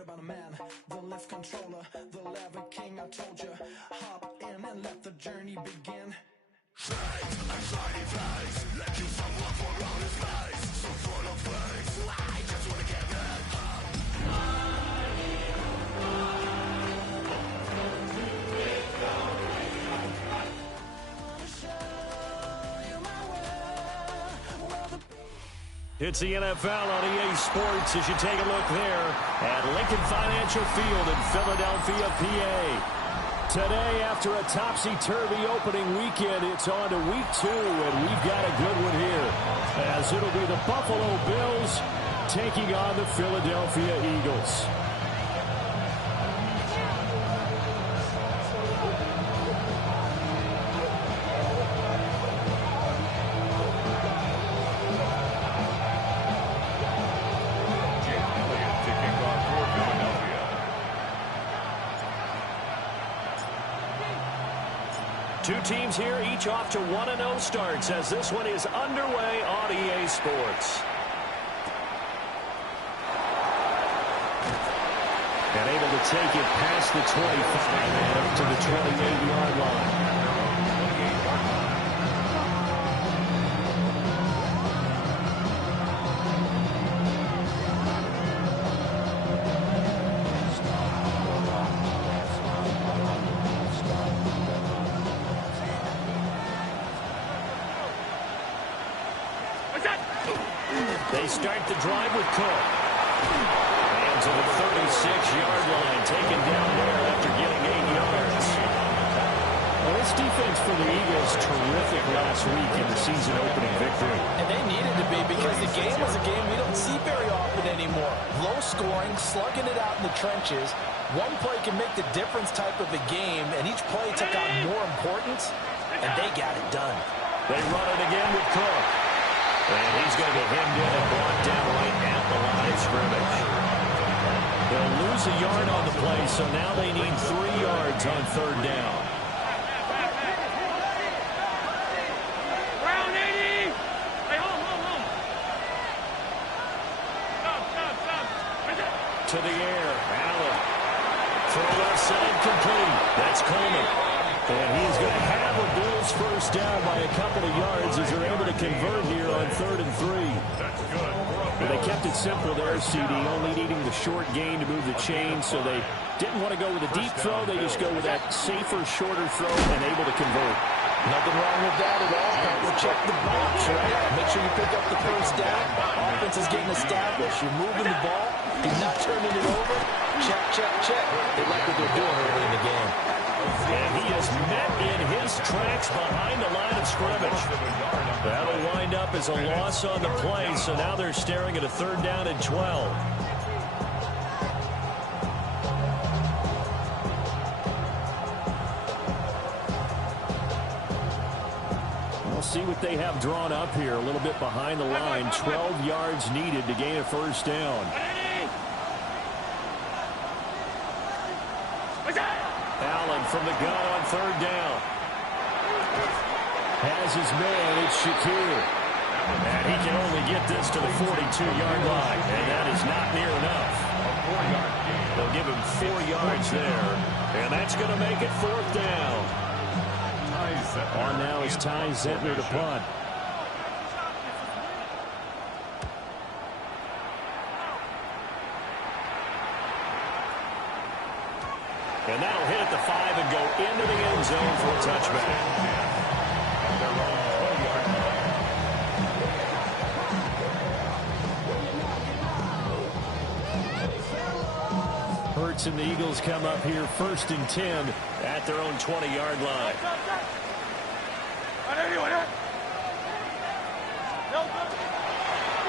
heard about a man, the lift controller, the lever king. I told you, hop in and let the journey begin. Straight and shiny face, let you some love for all his face. So full of face, I just wanna get that up. It's the NFL on EA Sports as you take a look there at Lincoln Financial Field in Philadelphia, PA. Today, after a topsy-turvy opening weekend, it's on to week 2, and we've got a good one here, as it'll be the Buffalo Bills taking on the Philadelphia Eagles. Two teams here, each off to 1-0 starts as this one is underway on EA Sports. And able to take it past the 25 and up to the 28-yard line. They start the drive with Cook. And to the 36-yard line, taken down there after getting 8 yards. Well, this defense for the Eagles, terrific last week in the season-opening victory. And they needed to be because the game was a game we don't see very often anymore. Low scoring, slugging it out in the trenches. One play can make the difference type of a game, and each play took on more importance, and they got it done. They run it again with Cook. And he's going to get hemmed in and brought down right at the line of scrimmage. They'll lose a yard on the play, so now they need 3 yards on third down. Brown 80! Hey, home. Stop. To the air, Allen. Throw left side complete. That's Coleman. And he's going to have a Bills first down by a couple of yards as they're able to convert here on 3rd and 3. That's good. But they kept it simple there, CD, only needing the short gain to move the chain, so they didn't want to go with a deep throw. They just go with that safer, shorter throw and able to convert. Nothing wrong with that at all. We'll check the box, right? Make sure you pick up the first down. Offense is getting established. You're moving the ball. You're not turning it over. Check. They like what they're doing early in the game. And he is met in his tracks behind the line of scrimmage. That'll wind up as a loss on the play, so now they're staring at a 3rd down and 12. We'll see what they have drawn up here. A little bit behind the line. 12 yards needed to gain a first down. Allen from the gun on 3rd down. Has his man, it's Shakir. And he can only get this to the 42-yard line, and that is not near enough. They'll give him 4 yards there, and that's going to make it 4th down. On now is Ty Zentner to punt. And that'll hit at the 5 and go into the end zone for a touchback. Hurts and the Eagles come up here 1st and 10 at their own 20-yard line.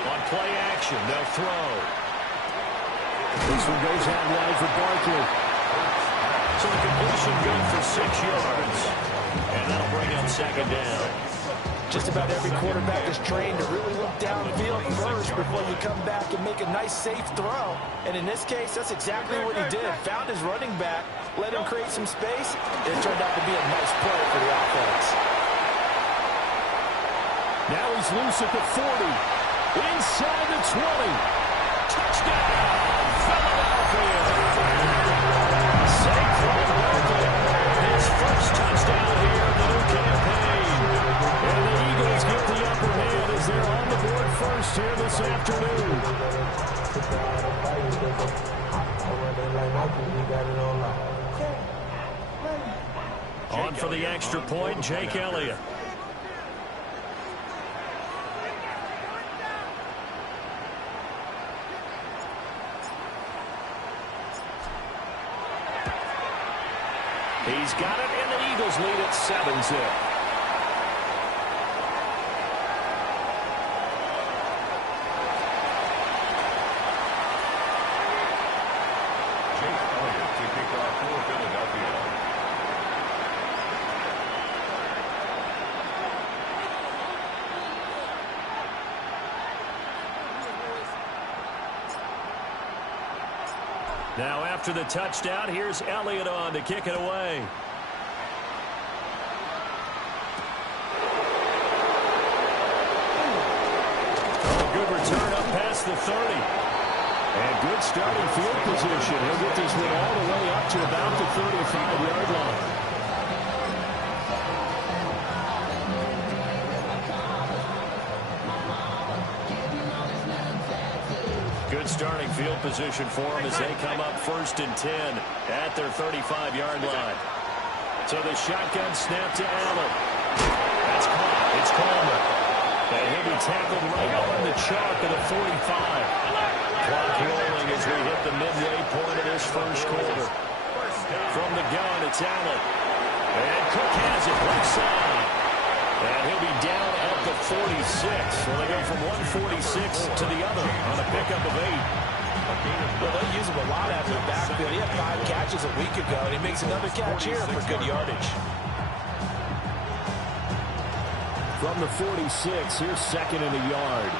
On play action, they'll throw. This one goes out wide for Barkley. So the completion good for 6 yards. And that'll bring up 2nd down. Just about every quarterback is trained to really look downfield first before you come back and make a nice, safe throw. And in this case, that's exactly what he did. Found his running back, let him create some space. It turned out to be a nice play for the offense. Now he's loose at the 40. Inside the 20. Touchdown, Philadelphia. On for the extra point, Jake Elliott. He's got it, and the Eagles lead at 7-0. Now after the touchdown, here's Elliott on to kick it away. A good return up past the 30. And good starting field position. He'll get this one all the way up to about the 35-yard line. Good starting field position for them as they come up 1st and 10 at their 35-yard line. So the shotgun snap to Allen. That's caught. It's Coleman. And he'll be tackled right on the chalk at the 45. Clock rolling as we hit the midway point of this first quarter. From the gun, it's Allen. And Cook has it left side. And he'll be down at the 46. So they go from 146 to the other on a pickup of 8. Well, they'll use him a lot after the backfield. He had 5 catches a week ago, and he makes another catch here for good yardage. From the 46, here's 2nd and a yard.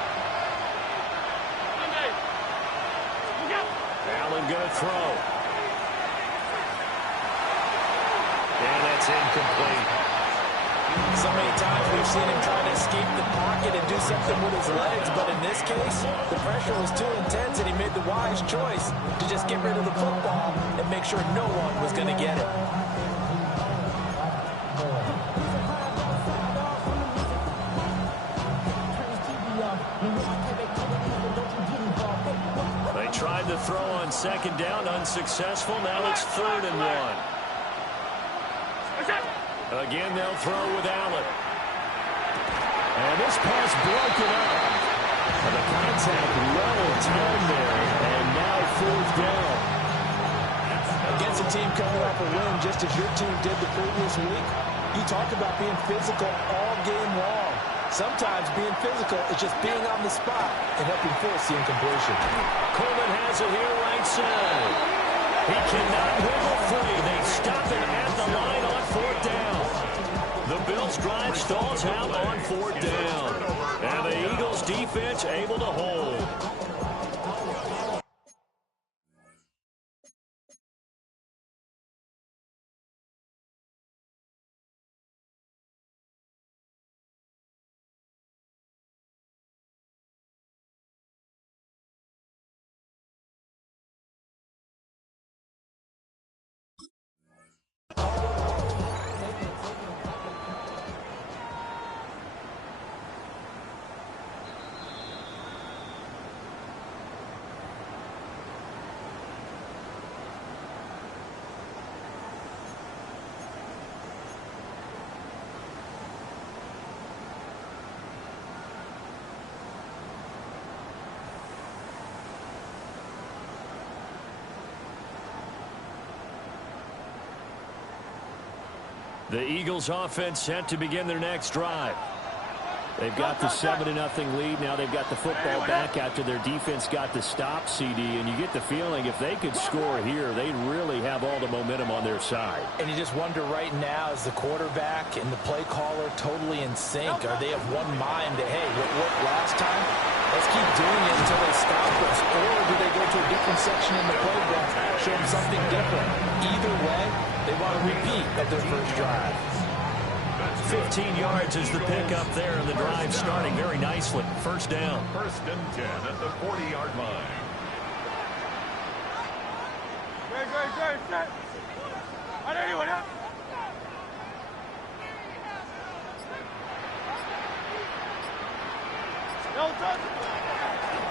Allen going to throw. And that's incomplete. So many times we've seen him try to escape the pocket and do something with his legs, but in this case, the pressure was too intense and he made the wise choice to just get rid of the football and make sure no one was going to get it. They tried to throw on 2nd down, unsuccessful. Now it's 3rd and 1. Again, they'll throw with Allen. And this pass broken up. And the contact well in time there. And now 4th down. Against a team coming off a win, just as your team did the previous week, you talk about being physical all game long. Sometimes being physical is just being on the spot and helping force the incompletion. Coleman has it here right side. He cannot wiggle free. They stop him at the line on 4th down. The Bills' drive stalls out on 4th down. And the Eagles' defense able to hold. The Eagles offense set to begin their next drive. They've got the 7-0 lead. Now they've got the football back after their defense got the stop, CD. And you get the feeling if they could score here, they'd really have all the momentum on their side. And you just wonder right now, is the quarterback and the play caller totally in sync? Are they of one mind that, hey, what worked last time? Let's keep doing it until they stop us. Or do they go to a different section in the playbook, show them something different? Either way, they want a repeat of their first drive. 15 yards is the pickup there, and the drive starting very nicely. 1st down. 1st and 10 at the 40-yard line.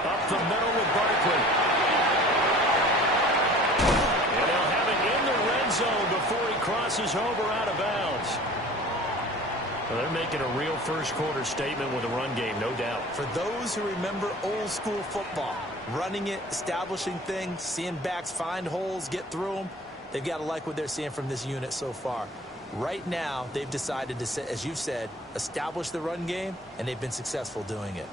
Up the middle with Barkley. And they'll crosses over out of bounds. Well, they're making a real first-quarter statement with a run game, no doubt. For those who remember old-school football, running it, establishing things, seeing backs find holes, get through them, they've got to like what they're seeing from this unit so far. Right now, they've decided to, as you've said, establish the run game, and they've been successful doing it.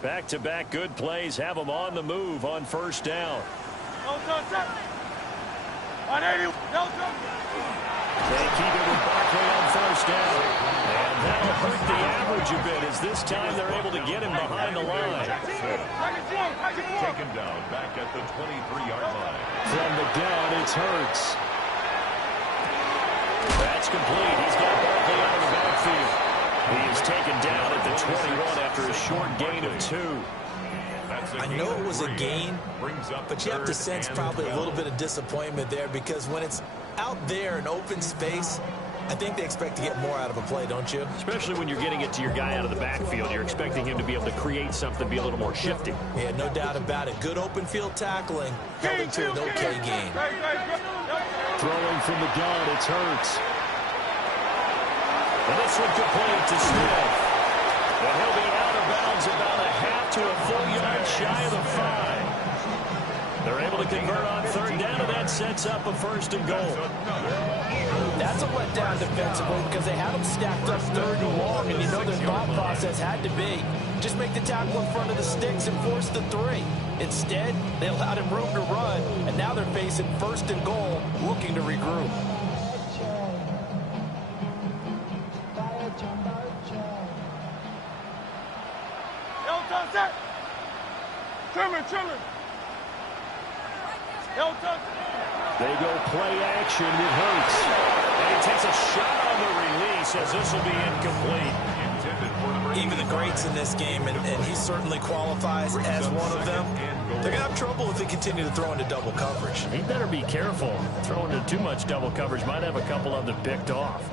Back-to-back good plays have them on the move on first down. They keep it with Barkley on first down. And that'll hurt the average a bit as this time they're able to get him behind the line. Taken down back at the 23-yard line. From the gun, it's Hurts. That's complete. He's got Barkley out of the backfield. He is taken down at the 21 after a short gain of 2. I know it was a gain, but you have to sense probably a little bit of disappointment there because when it's out there in open space, I think they expect to get more out of a play, don't you? Especially when you're getting it to your guy out of the backfield. You're expecting him to be able to create something, be a little more shifty. Yeah, no doubt about it. Good open field tackling, held into an okay gain. Throwing from the gun, it's Hurts. And this one complete to Smith. And he'll be out of bounds about a half to a full yard shy of the 5. They're able to convert on third down, and that sets up a 1st and goal. That's a letdown defensively because they had them stacked up 3rd and long, and you know their thought process had to be just make the tackle in front of the sticks and force the 3. Instead, they allowed him room to run, and now they're facing 1st and goal, looking to regroup. They go play action with Hurts. And he takes a shot on the release as this will be incomplete. Even the greats in this game, and he certainly qualifies as one of them, they're going to have trouble if they continue to throw into double coverage. He better be careful. Throwing into too much double coverage might have a couple of them picked off.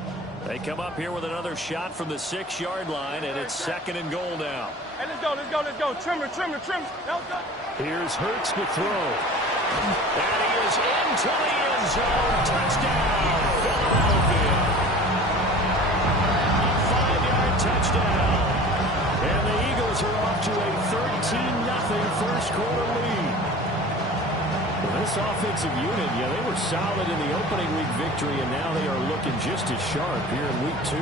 They come up here with another shot from the 6-yard line, and it's 2nd and goal now. Hey, let's go. Trimmer. Here's Hurts to throw. And he is into the end zone. Touchdown, Philadelphia. A 5-yard touchdown. And the Eagles are off to a 13-0 first-quarter lead. Well, this offensive unit, yeah, they were solid in the opening week victory, and now they are looking just as sharp here in week 2.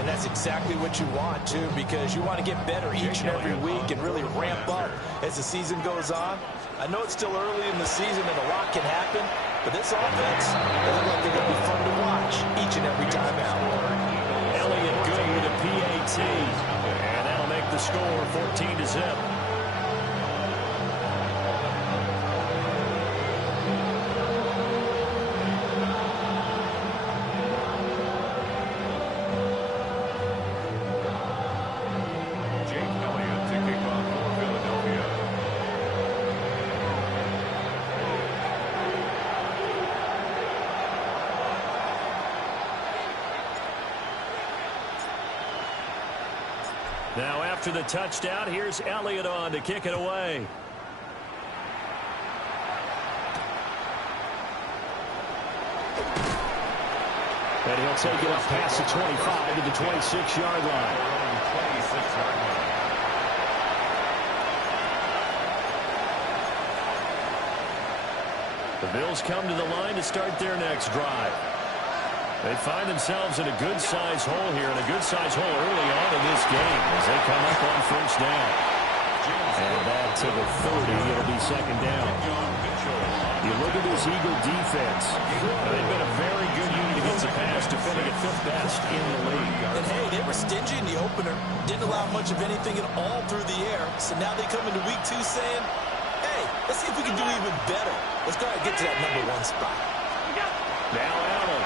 And that's exactly what you want, too, because you want to get better each and every week and really ramp up as the season goes on. I know it's still early in the season and a lot can happen, but this offense doesn't look like they're going to be fun to watch each and every time out. Elliott good with a PAT, and that'll make the score 14-0. Now after the touchdown, here's Elliott on to kick it away. And he'll take it up past the 25 to the 26-yard line. The Bills come to the line to start their next drive. They find themselves in a good-sized hole here, and a good-sized hole early on in this game as they come up on first down. And back to the 30, it'll be 2nd down. You look at this Eagle defense. They've been a very good unit against the pass, defending at 5th best in the league. And hey, they were stingy in the opener, didn't allow much of anything at all through the air. So now they come into week 2 saying, hey, let's see if we can do even better. Let's try to get to that number 1 spot. Now Allen.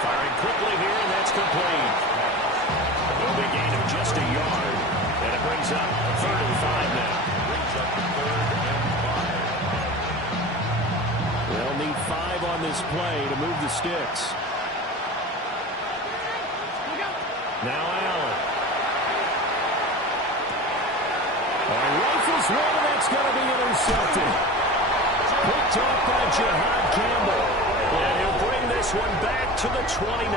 Firing quickly here, and that's complete. It'll be a gain of just a yard, and it brings up 3rd and 5 now. They'll need 5 on this play to move the sticks. Now Allen. one, and that's going to be intercepted. Picked off by Jihad Campbell. And he'll bring this one back to the 29.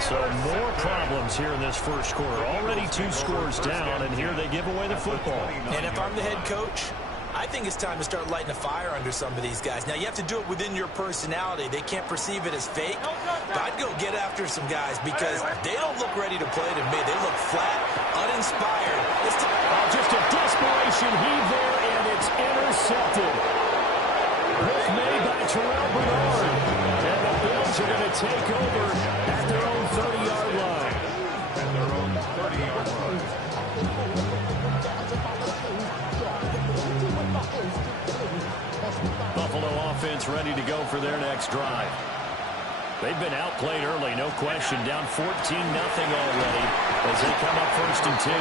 So more problems here in this first quarter. Already 2 scores down, and here they give away the football. And if I'm the head coach, I think it's time to start lighting a fire under some of these guys. Now, you have to do it within your personality. They can't perceive it as fake. But I'd go get after some guys because they don't look ready to play to me. They look flat, uninspired. Just a desperation heave there, and it's intercepted. Pick made by Terrell Bernard. And the Bills are going to take over at their own 30-yard line. At their own 30-yard line. Buffalo offense ready to go for their next drive. They've been outplayed early, no question. Down 14-0 already as they come up 1st and 10.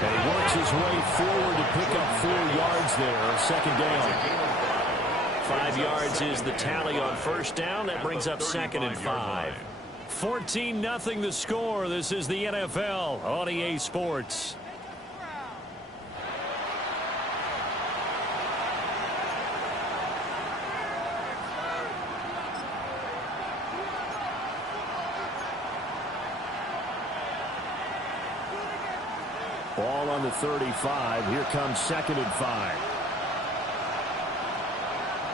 And he works his way forward to pick up 4 yards there, 2nd down. 5 yards is the tally on 1st down. That brings up 2nd and 5. 14-0 the score. This is the NFL on EA Sports. Ball on the 35. Here comes 2nd and 5.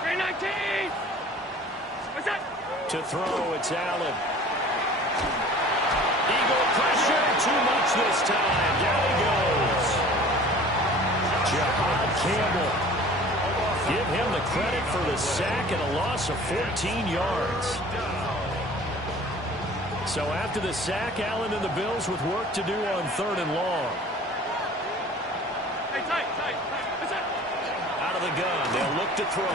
319. What's that? To throw, it's Allen. Eagle pressure, too much this time. Down he goes. Jihad Campbell. Give him the credit for the sack and a loss of 14 yards. So after the sack, Allen and the Bills with work to do on 3rd and long. Hey, tight. What's that? Out of the gun, they'll look to throw.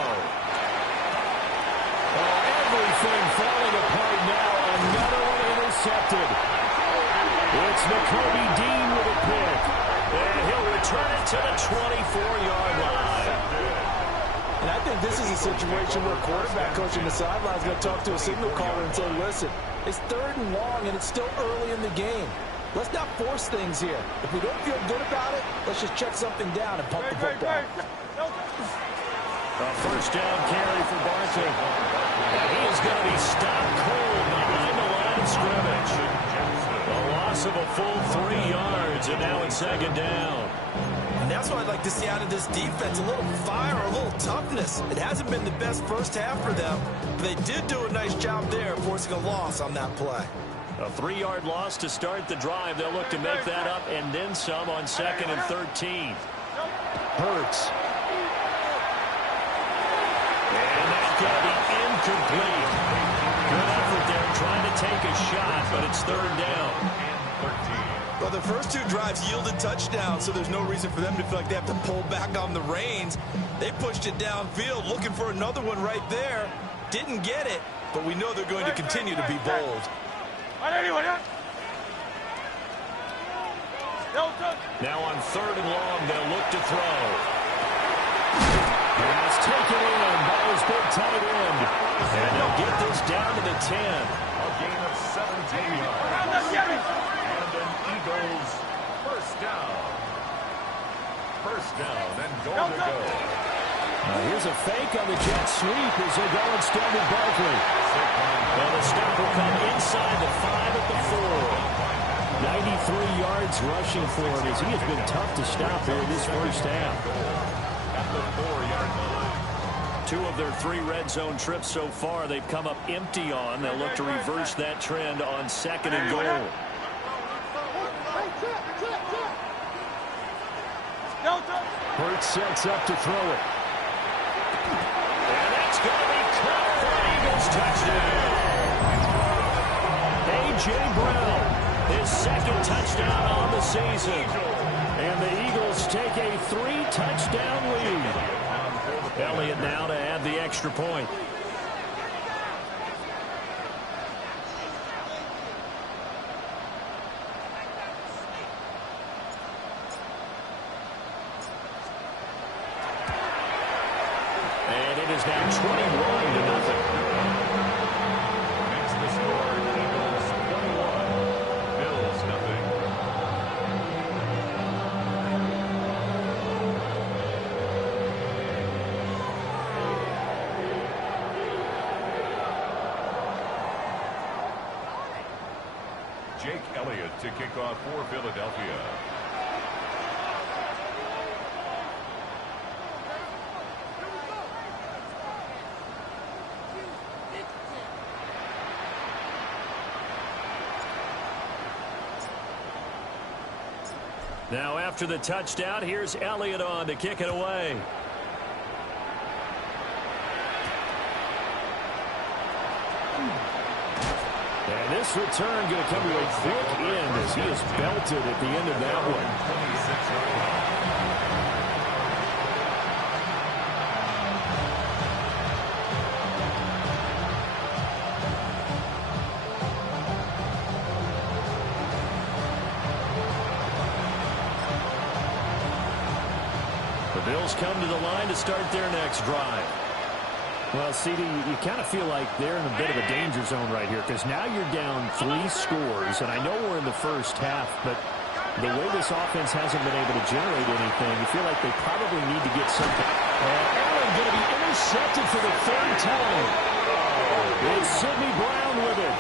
Oh, everything falling apart now. Another one intercepted. It's Nakobe Dean with a pick. And he'll return it to the 24-yard line. And I think this is a situation where a quarterback coach on the sideline is going to talk to a signal caller and say, listen, it's 3rd and long, and it's still early in the game. Let's not force things here. If we don't feel good about it, let's just check something down and pump the football. A 1st down carry for Barkley. And he is going to be stopped cold behind the line of scrimmage. A loss of a full 3 yards, and now it's 2nd down. And that's what I'd like to see out of this defense, a little fire, a little toughness. It hasn't been the best first half for them, but they did do a nice job there forcing a loss on that play. A 3-yard loss to start the drive. They'll look to make that up and then some on 2nd and 13. Hurts. And that's going to be incomplete. Good effort there trying to take a shot, but it's 3rd down. Well, the first 2 drives yielded touchdowns, so there's no reason for them to feel like they have to pull back on the reins. They pushed it downfield, looking for another one right there. Didn't get it, but we know they're going to continue to be bold. Now on 3rd and long, they'll look to throw. Pass taken in by his big tight end. And they'll get this down to the 10. A gain of 17 yards. And an Eagles 1st down. 1st down and goal to go. Here's a fake on the jet sweep as they go instead with Barkley. Well, the stop will come inside the 5 at the 4. 93 yards rushing for him as he has been tough to stop here in this first half. At the 4-yard line. 2 of their 3 red zone trips so far they've come up empty on. They'll look to reverse that trend on 2nd and goal. Hurts sets up to throw it. And that's going to be caught for an Eagles touchdown. A.J. Brown. His 2nd touchdown on the season. And the Eagles take a 3-touchdown lead. Elliott now to add the extra point. And it is now 21-0. Makes the score Eagles 21, Bills 0. Jake Elliott to kick off for Philadelphia. Now after the touchdown, here's Elliott on to kick it away. And this return going to come to a quick end as he is belted at the end of that one. The Bills come to the line to start their next drive. Well, CD, you kind of feel like they're in a bit of a danger zone right here because now you're down 3 scores, and I know we're in the first half, but the way this offense hasn't been able to generate anything, you feel like they probably need to get something. And Allen going to be intercepted for the 3rd time. It's Sidney Brown with it.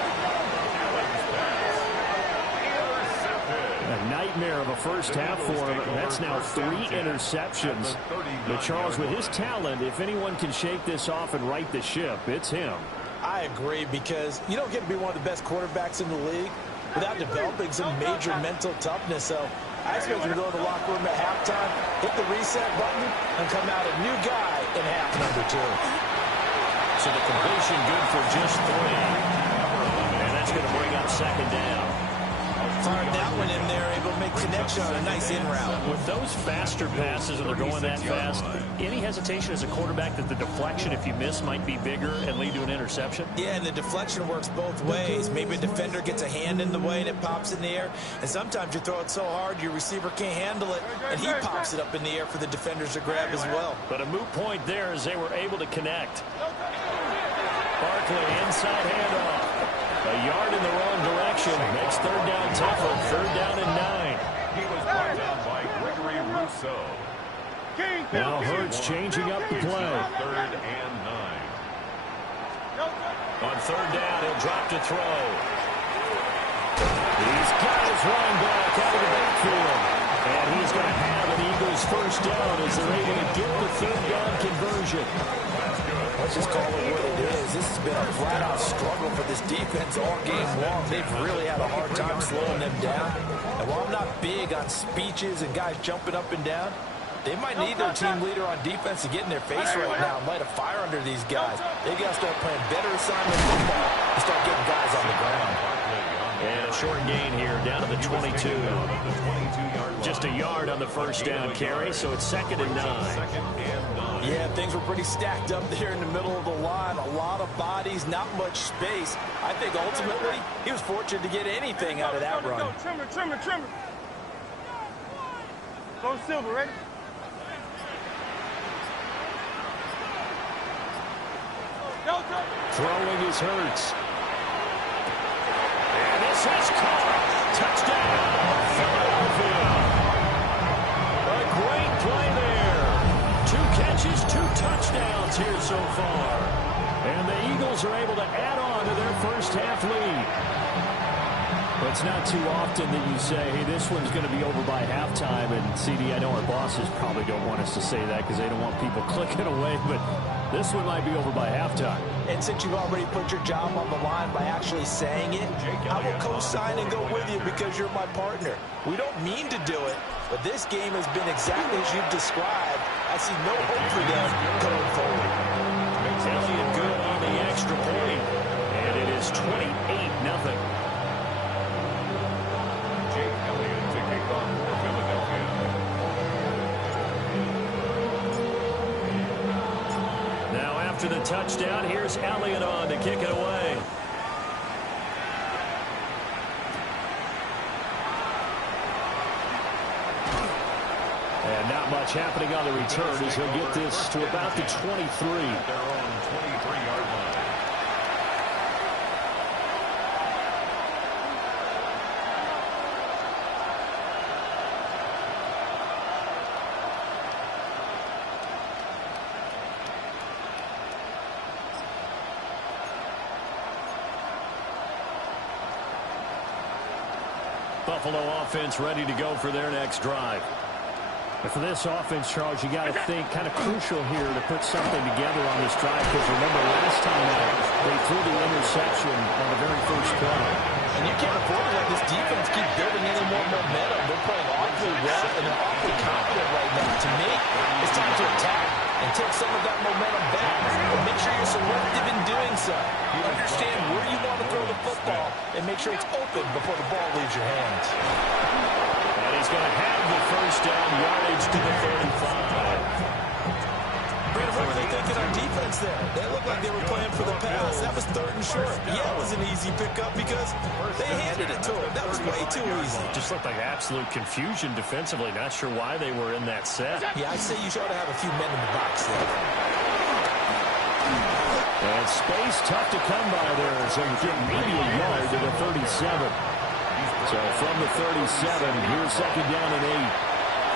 A nightmare of a first half for him. That's now 3 interceptions. But Charles, with his talent, if anyone can shake this off and right the ship, it's him. I agree, because you don't get to be one of the best quarterbacks in the league without developing some major mental toughness. So I expect him to go to the locker room at halftime, hit the reset button, and come out a new guy in half number 2. So the completion good for just 3. And that's going to bring up 2nd down. Fired that one in there, able to make connection on a nice in route. With those faster passes and they're going that fast, any hesitation as a quarterback that the deflection, if you miss, might be bigger and lead to an interception? Yeah, and the deflection works both ways. Maybe a defender gets a hand in the way and it pops in the air. And sometimes you throw it so hard your receiver can't handle it, and he pops it up in the air for the defenders to grab as well. But a moot point there as they were able to connect. Barkley, inside handoff. A yard in the wrong direction. Makes 3rd down tougher. 3rd down and 9. He was brought down by Gregory Rousseau. Now Hurts changing up the play. 3rd and 9. On 3rd down, he'll drop to throw. He's got his running back out of the backfield. And he's going to have an Eagles 1st down as they're able to get the 3rd down conversion. Let's just call it what it is. This has been a flat-out struggle for this defense all game long. They've really had a hard time slowing them down. And while I'm not big on speeches and guys jumping up and down, they might need their team leader on defense to get in their face right now and light a fire under these guys. They got to start playing better assignment football and start getting guys on the ground. And a short gain here down to the 22. Just a yard on the 1st down carry, so it's 2nd and 9. Yeah, things were pretty stacked up there in the middle of the line. A lot of bodies, not much space. I think ultimately he was fortunate to get anything out of that run. Trimmer. Go Silver, ready? Throwing his Hurts. And this has caught. Touchdown, Philadelphia. A great play there. 2 catches, 2 touchdowns here so far. And the Eagles are able to add on to their first half lead. But it's not too often that you say, hey, this one's going to be over by halftime. And, CD, I know our bosses probably don't want us to say that because they don't want people clicking away. But this one might be over by halftime. And since you've already put your job on the line by actually saying it, I will co-sign and go with you because you're my partner. We don't mean to do it, but this game has been exactly as you've described. I see no hope for them going forward. Elliott good on the extra point. And it is 28-0. Jake Elliott to kick off for Philadelphia. Now after the touchdown, here's Elliott on to kick it away. And not much happening on the return as he'll get this to about the 23. Their own 23-yard line. Buffalo offense ready to go for their next drive. And for this offense, Charles, you got to think kind of crucial here to put something together on this drive, because remember last time out, they threw the interception on the very first play. And you can't afford to let this defense keep building any more momentum. They're playing awfully well, and they're awfully confident right now. To me, it's time to attack and take some of that momentum back. But make sure you're selective in doing so. You understand where you want to throw the football, and make sure it's open before the ball leaves your hands. And he's going to have the first down, yardage to the 35. Brandon, what were they thinking on defense there? They looked like they were playing for the pass. That was 3rd and short. Yeah, it was an easy pickup because they handed it to him. That was way too easy. Just looked like absolute confusion defensively. Not sure why they were in that set. Yeah, I'd say you should have a few men in the box there. And space tough to come by there. So you get maybe a yard to the 37. So from the 37, here's 2nd down and 8.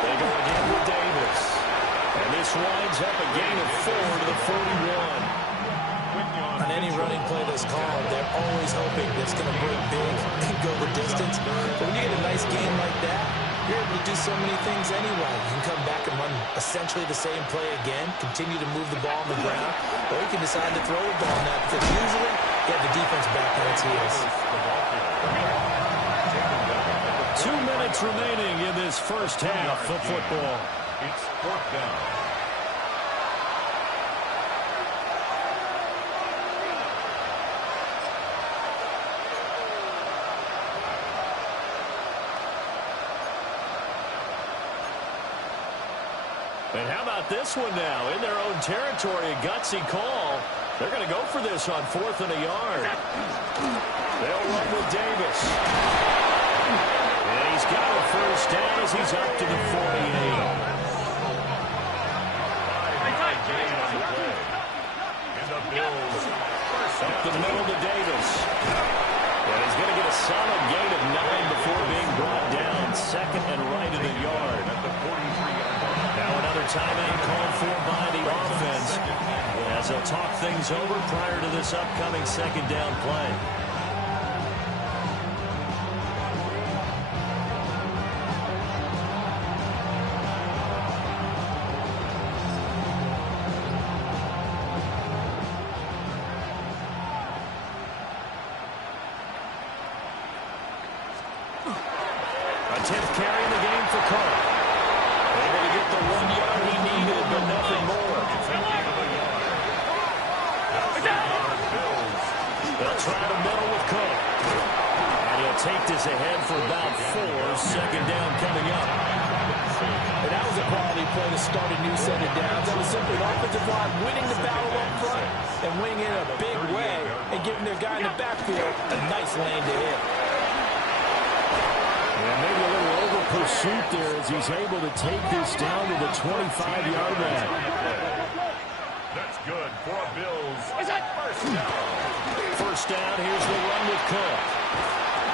They go again with Davis. And this winds up a gain of 4 to the 41. On any running play that's called, they're always hoping that it's going to break big and go the distance. But when you get a nice game like that, you're able to do so many things anyway. You can come back and run essentially the same play again, continue to move the ball on the ground, or you can decide to throw the ball now, because usually you have the defense back on its heels. 2 minutes remaining in this first half of football. It's 4th down. And how about this one now? In their own territory, a gutsy call. They're going to go for this on 4th and a yard. They'll run with Davis. And he's got a first down as he's up to the 48. Up the middle to Davis. And he's going to get a solid gain of 9 before being brought down. 2nd and right at a yard. Now another timeout called for by the offense, as they'll talk things over prior to this upcoming 2nd down play. A 10th carry in the game for Cook. Able to get the 1 yard he needed, but nothing more. They'll try the middle with Cook. And he'll take this ahead for about 4. 2nd down coming up. And that was a quality play to start a new set of downs. That was simply an offensive line winning the battle up front and winning it in a big way and giving their guy in the backfield a nice lane to hit. And maybe a little over pursuit there as he's able to take this down to the 25-yard line. That's good for a Bills. First down. First down, here's the run with Cook.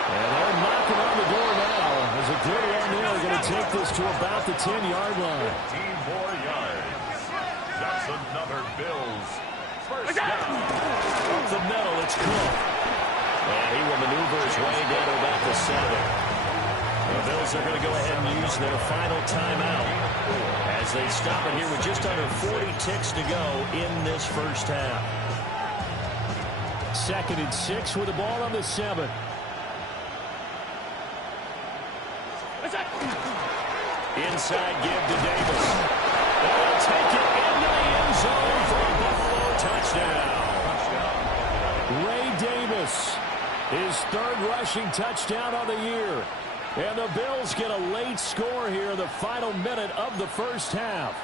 And they're knocking on the door now as a good run there. They're going to take this to about the 10-yard line. 15 more yards. That's another Bills. First down. Up the middle, it's Cook. And he will maneuver his way down to about the 7. The Bills are going to go ahead and use their final timeout as they stop it here with just under 40 ticks to go in this first half. 2nd and 6 with the ball on the 7. Inside give to Davis. They'll take it into the end zone for a Buffalo touchdown. Ray Davis, his 3rd rushing touchdown on the year. And the Bills get a late score here in the final minute of the first half.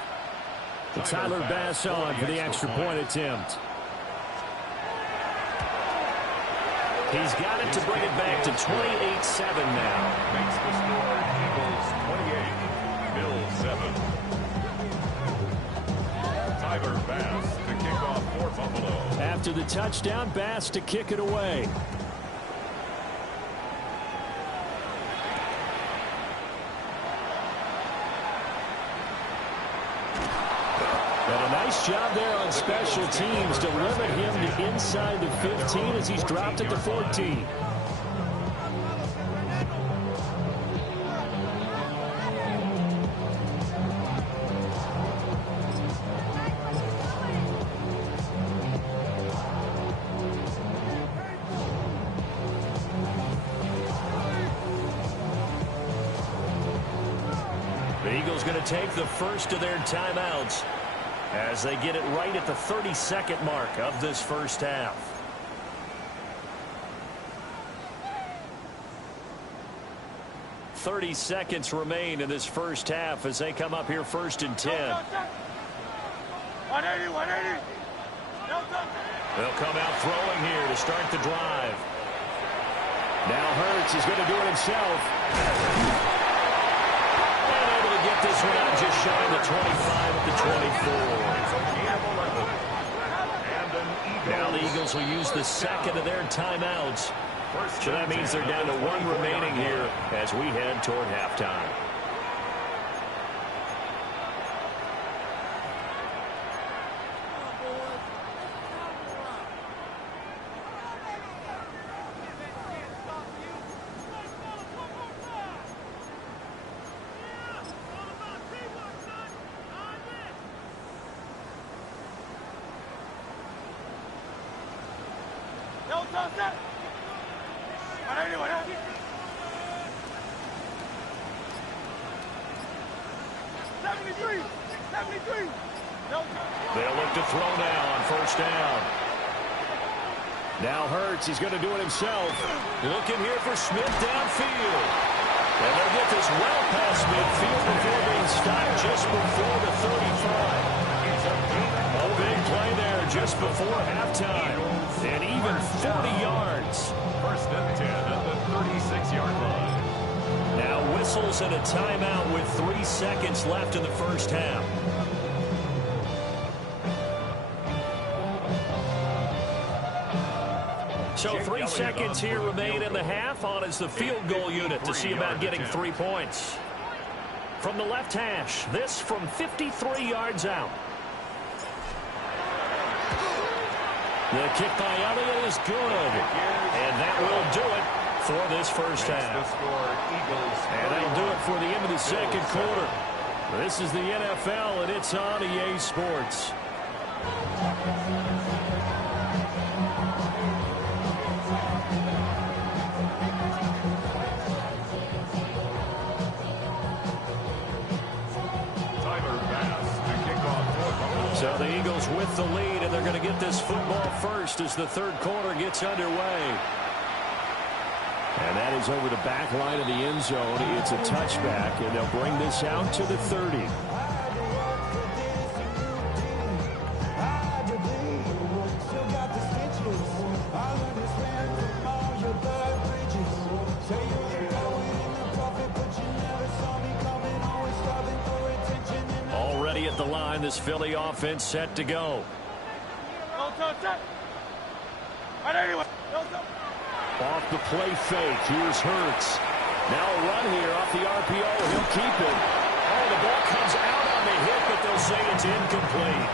Tyler Bass on for the extra point attempt. He's got it to bring it back to 28-7 now. Makes the score Eagles 28, Bills 7. Tyler Bass to kick off for Buffalo. After the touchdown, Bass to kick it away. And a nice job there on special teams to limit him to inside the 15 as he's dropped at the 14. Eagles going to take the first of their timeouts as they get it right at the 32nd mark of this first half. "30 seconds remain in this first half as they come up here first and 10. 180, 180. They'll come out throwing here to start the drive. Now Hurts is going to do it himself. And able to get this one out just shy of the 25 at the 24. Now the Eagles will use the second of their timeouts. So that means they're down to one remaining here as we head toward halftime. They'll look to throw now on first down. Now Hurts, he's going to do it himself. Looking here for Smith downfield. And they'll get this well past midfield before being stopped just before the 35. A big play there just before halftime. And even 40 yards. First and 10 at the 36-yard line. Now whistles and a timeout with 3 seconds left in the first half. So 3 seconds here remain in the half. On is the field goal unit to see about getting 3 points. From the left hash, this from 53 yards out. The kick by Elliott is good. And that will do it for this first half. And that'll do it for the end of the second quarter. This is the NFL, and it's on EA Sports. So the Eagles with the lead, and they're going to get this football first as the third quarter gets underway. And that is over the back line of the end zone. It's a touchback, and they'll bring this out to the 30. Already at the line, this Philly offense set to go. Off the play fake, here's Hurts. Now a run here off the RPO, he'll keep it. Oh, the ball comes out on the hit, but they'll say it's incomplete.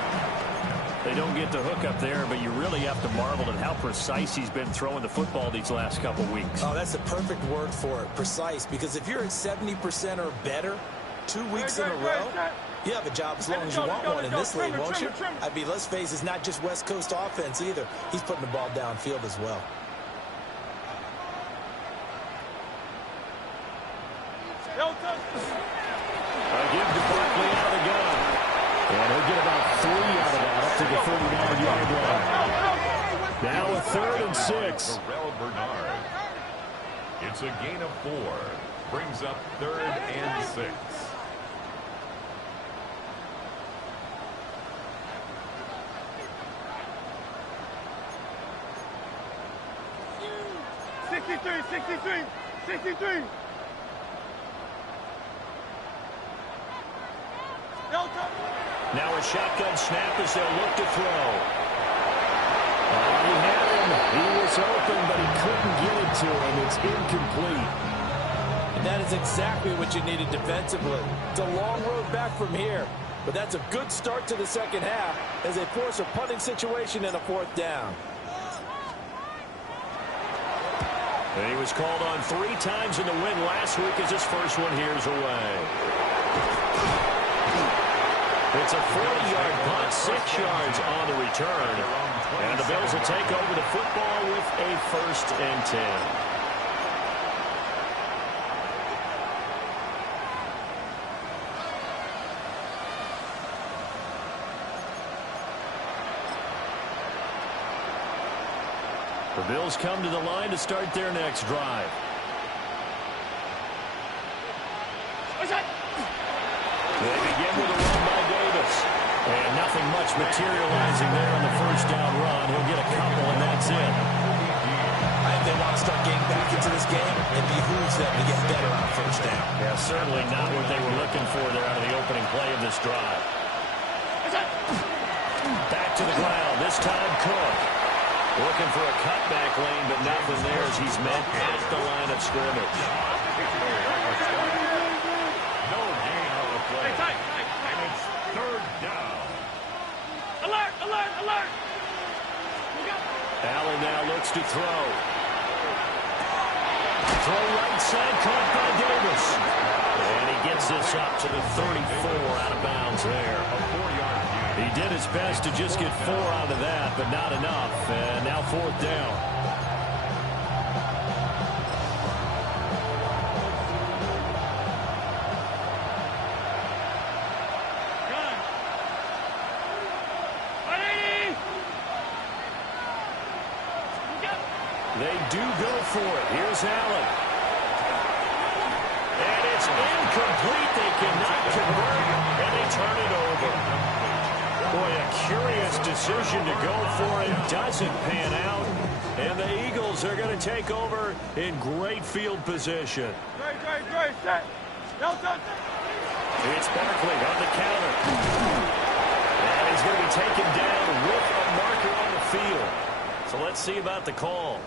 They don't get the hook up there, but you really have to marvel at how precise he's been throwing the football these last couple weeks. Oh, that's the perfect word for it, precise, because if you're at 70% or better 2 weeks in a row, you have a job as long as you want one in this league, won't you? I mean, let's face it, it's not just West Coast offense either. He's putting the ball downfield as well. Give to Barkley out of the gun. And he'll get about 3 out of that up to the 49-yard line. Now a 3rd and 6. It's a gain of 4. Brings up 3rd and 6. Now a shotgun snap as they'll look to throw. He had him. He was open, but he couldn't get it to him. It's incomplete. And that is exactly what you needed defensively. It's a long road back from here, but that's a good start to the second half as they force a punting situation and a 4th down. And he was called on 3 times in the win last week as his first one here's away. It's a 40-yard punt, 6 yards on the return. And the Bills will take over the football with a 1st and 10. The Bills come to the line to start their next drive. They begin with a run by Davis. And nothing much materializing there on the first down run. He'll get a couple, and that's it. If they want to start getting back into this game, it behooves them to get better on first down. Yeah, certainly not what they were looking for there out of the opening play of this drive. Back to the ground. This time Cook. Looking for a cutback lane, but nothing there as he's met at the line of scrimmage. No gain on the play. And it's third down. Alert, alert, alert. Allen now looks to throw. Throw right side, caught by Davis. And he gets this up to the 34 out of bounds there. A 4-yard gain. He did his best to just get 4 out of that, but not enough. And now fourth down. They do go for it. Here's Allen. And it's incomplete. They cannot convert, and they turn it over. Boy, a curious decision to go for it. Doesn't pan out. And the Eagles are going to take over in great field position. Great, set. It's Barkley on the counter. And he's going to be taken down with a marker on the field. So let's see about the call.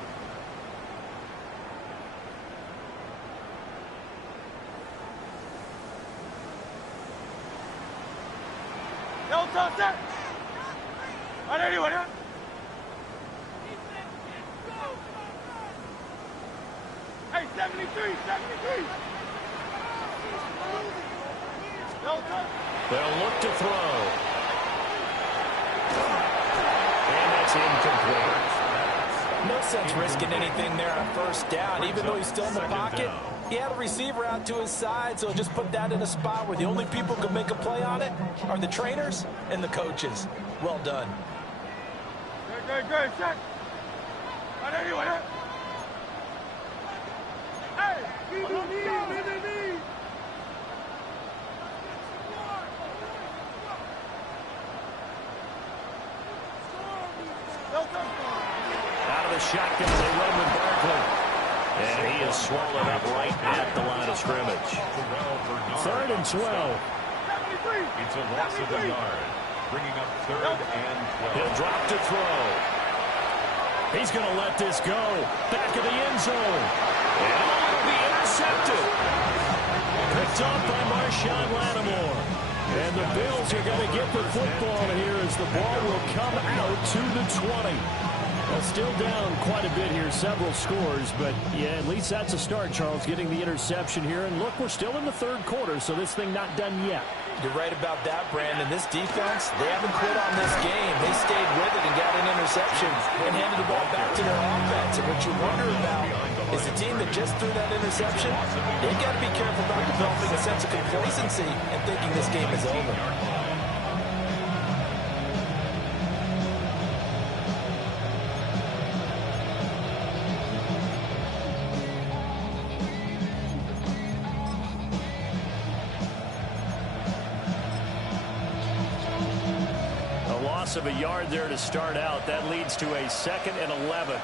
Set. On anyone, huh? Hey, 73. They'll look to throw. And that's incomplete. No sense risking anything there on first down. Even though he's still in the pocket, he had a receiver out to his side, so just put that in a spot where the only people who can make a play on it are the trainers and the coaches. Well done. Great, set. On anyone, huh? Hey, me. Out of the shotgun, they run with Barkley. And he is swallowed up right at the line of scrimmage. 3rd and 12. It's a loss of a yard. Bringing up 3rd and 12. He'll drop to throw. He's going to let this go. Back of the end zone. And it'll be intercepted. Picked up by Marshawn Lattimore. And the Bills are going to get the football here as the ball will come out to the 20. Well, still down quite a bit here, several scores, but yeah, at least that's a start, Charles, getting the interception here. And look, we're still in the 3rd quarter, so this thing not done yet. You're right about that, Brandon. This defense, they haven't quit on this game. They stayed with it and got an interception and handed the ball back to their offense. And what you wonder about is the team that just threw that interception, they got to be careful about developing a sense of complacency and thinking this game is over. Of a yard there to start out. That leads to a 2nd and 11.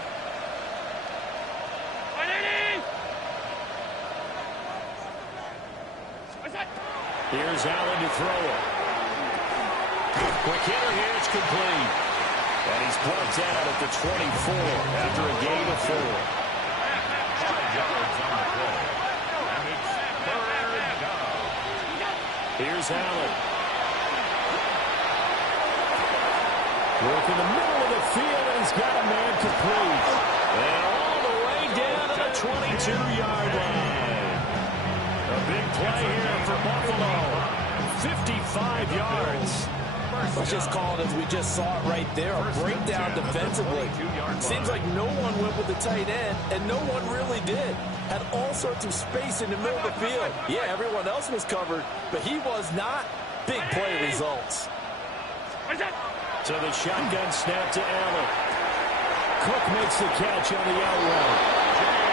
Here's Allen to throw it. Quick hitter here, it's complete. And he's brought down at the 24 after a gain of 4. 5 yards on the play. And it's 3rd down. Here's Allen. Work in the middle of the field, and he's got a man complete. And all the way down to the 22-yard line. A big play here for Buffalo. 55 yards. Let's just call it as we just saw it right there, a breakdown defensively. Seems like no one went with the tight end, and no one really did. Had all sorts of space in the middle of the field. Yeah, everyone else was covered, but he was not. Big play results. To the shotgun snap to Allen. Cook makes the catch on the out route.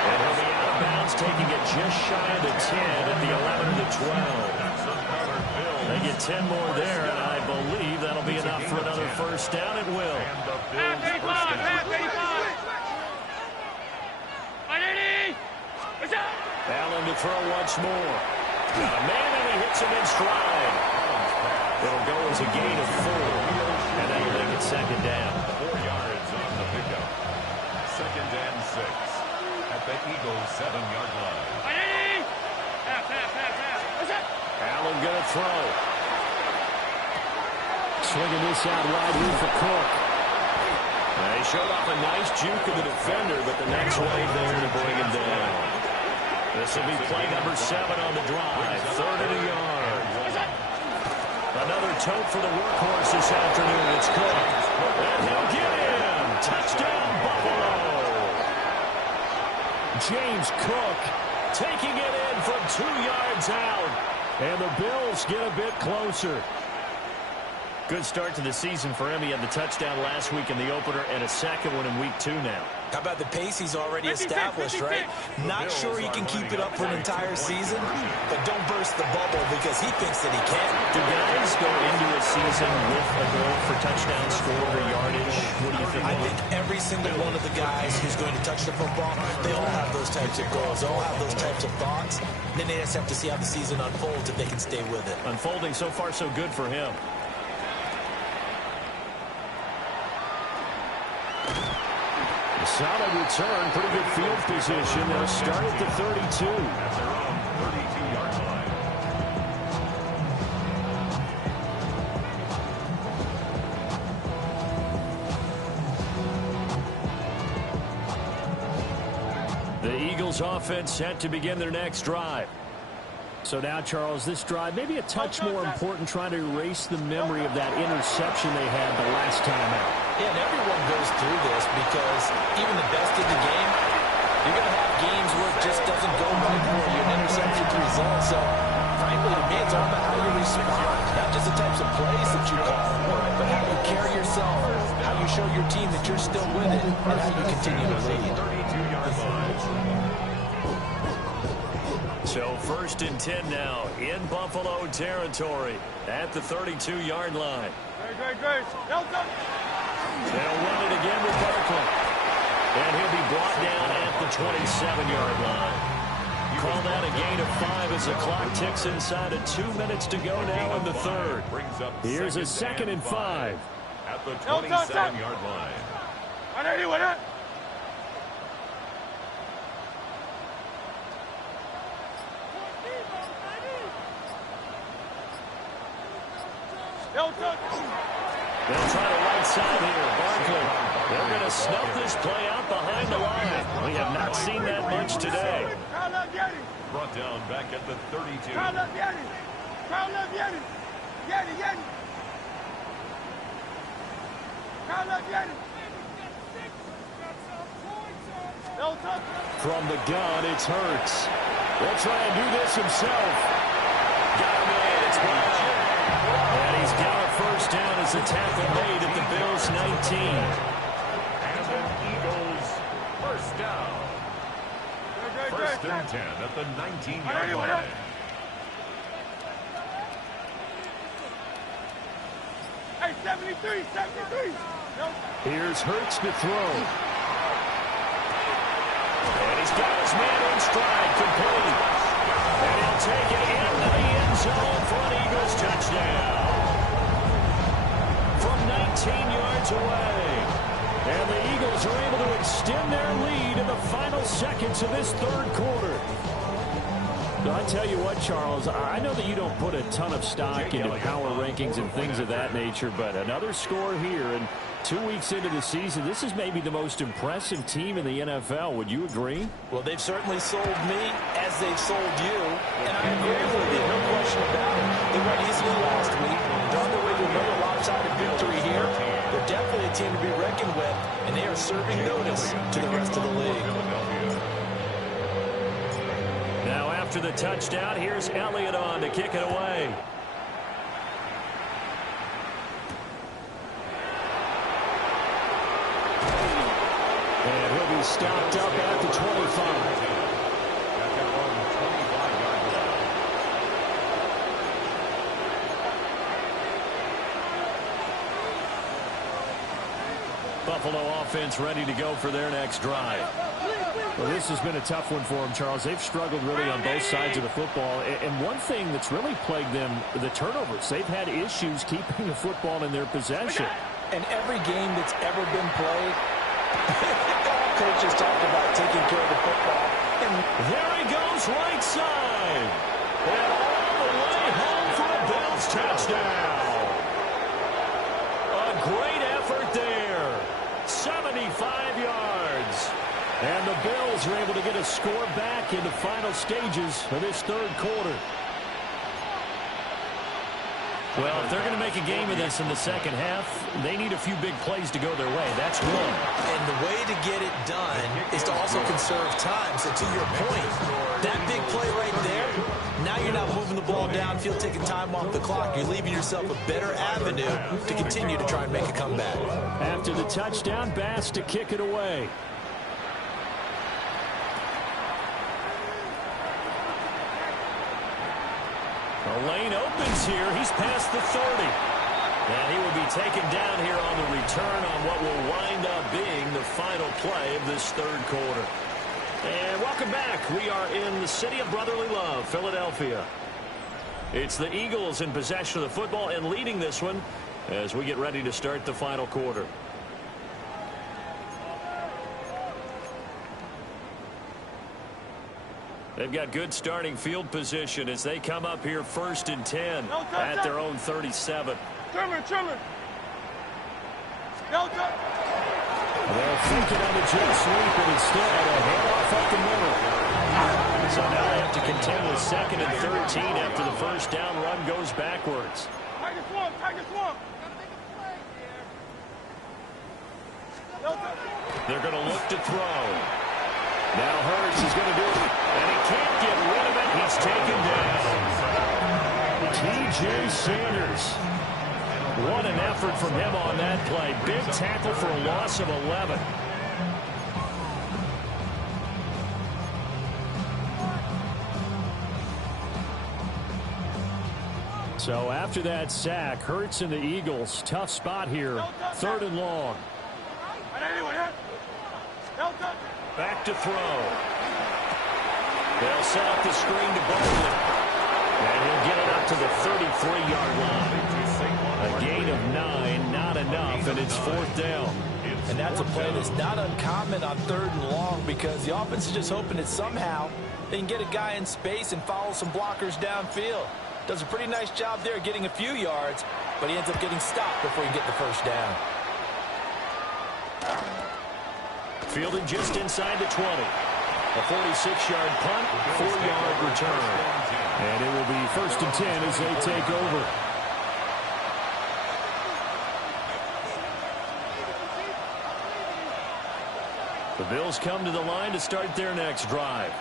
And he'll be out of bounds, taking it just shy of the 10 at the 11 to the 12. They get 10 more there, and I believe that'll be enough for another first down. It will. Half 85, half 85. Allen to throw once more. Got a man, and he hits him in stride. It'll go as a gain of 4, and that'll make it second down. 4 yards on the pickup. Second and 6 at the Eagles' 7-yard line. Allen going to throw. Swinging this out wide here for Cook. He showed off a nice juke of the defender, but the next wave there to bring him down. This will be play number 7 on the drive. 3rd and a yard. Another tote for the workhorse this afternoon. It's Cook. And he'll get in. Touchdown, Buffalo. James Cook taking it in from 2 yards out. And the Bills get a bit closer. Good start to the season for him. He had the touchdown last week in the opener and a second one in week 2 now. How about the pace he's already established, right? Not sure he can keep it up for an entire season, but don't burst the bubble because he thinks that he can. Do guys go into a season with a goal for touchdown scored or yardage? What do you think? I think every single one of the guys who's going to touch the football, they all have those types of goals. They all have those types of thoughts. Then they just have to see how the season unfolds if they can stay with it. Unfolding so far so good for him. Solid return, pretty good field position. They'll start at the 32. At their own 32-yard line. The Eagles offense set to begin their next drive. So now, Charles, this drive maybe a touch more important, trying to erase the memory of that interception they had the last time out. Yeah, and everyone goes through this because even the best in the game, you're going to have games where it just doesn't go right for you. An interception's the result. So, frankly, to me, it's all about how you respond. Not just the types of plays that you call, but how you carry yourself, how you show your team that you're still with it, and how you continue to lead. 32-yard line. So 1st and 10 now in Buffalo territory at the 32-yard line. Great. They'll run it again with Barkley. And he'll be brought down at the 27-yard line. Call that a gain of 5 as the clock ticks inside of 2 minutes to go now in the 3rd. Here's a 2nd and 5. At the 27-yard line. They'll try the right side here. Barkley. They're going to snuff this play out behind the line. We have not seen that much today. Brought down back at the 32. From the gun, it's Hurts. They'll try and do this himself. Got him in. It's Brown. And he's got a first down as the tackle made at the Bills' 19. And an Eagles first down. First and 10 at the 19-yard line. Hey, 73. Here's Hurts to throw. And he's got his man in stride, complete. And he'll take it into the end zone for an Eagles touchdown. From 19 yards away. And the Eagles are able to extend their lead in the final seconds of this 3rd quarter. So I tell you what, Charles, I know that you don't put a ton of stock into power rankings and things of that nature, but another score here, and 2 weeks into the season, this is maybe the most impressive team in the NFL. Would you agree? Well, they've certainly sold me as they've sold you, and I agree with you, no question about it. They won easily last week. They're on their way to another lopsided victory here. They're definitely a team to be reckoned with, and they are serving notice to the rest of the league. Now after the touchdown, here's Elliott on to kick it away. He's stopped up at the 25. Buffalo offense ready to go for their next drive. Well, this has been a tough one for them, Charles. They've struggled really on both sides of the football. And one thing that's really plagued them, the turnovers. They've had issues keeping the football in their possession. And every game that's ever been played, coaches talked about taking care of the football. And there he goes right side. And all the way home for a Bills touchdown. A great effort there. 75 yards. And the Bills are able to get a score back in the final stages of this third quarter. Well, if they're going to make a game of this in the second half, they need a few big plays to go their way. That's one. And the way to get it done is to also conserve time. So to your point, that big play right there, now you're not moving the ball downfield, taking time off the clock. You're leaving yourself a better avenue to continue to try and make a comeback. After the touchdown, Bass to kick it away. The lane opens here. He's past the 30. And he will be taken down here on the return on what will wind up being the final play of this third quarter. And welcome back. We are in the city of brotherly love, Philadelphia. It's the Eagles in possession of the football and leading this one as we get ready to start the final quarter. They've got good starting field position as they come up here 1st and 10 at their own 37. Trimmer. They'll fake it on the jet sweep, and instead a handoff up the middle. So now they have to contend with 2nd and 13 after the first down run goes backwards. Tiger swamp. They're going to look to throw. Now Hurts is going to do it, and he can't get rid of it. He's taken down. T.J. Sanders. What an effort from him on that play. Big tackle for a loss of 11. So after that sack, Hurts and the Eagles, tough spot here. 3rd and long. Back to throw. They'll set up the screen to Bowman. And he'll get it up to the 33-yard line. A gain of 9, not enough, and it's 4th down. And that's a play that's not uncommon on 3rd and long because the offense is just hoping that somehow they can get a guy in space and follow some blockers downfield. Does a pretty nice job there getting a few yards, but he ends up getting stopped before he can get the first down. Fielded just inside the 20. A 46-yard punt, 4-yard return. And it will be 1st and 10 as they take over. The Bills come to the line to start their next drive.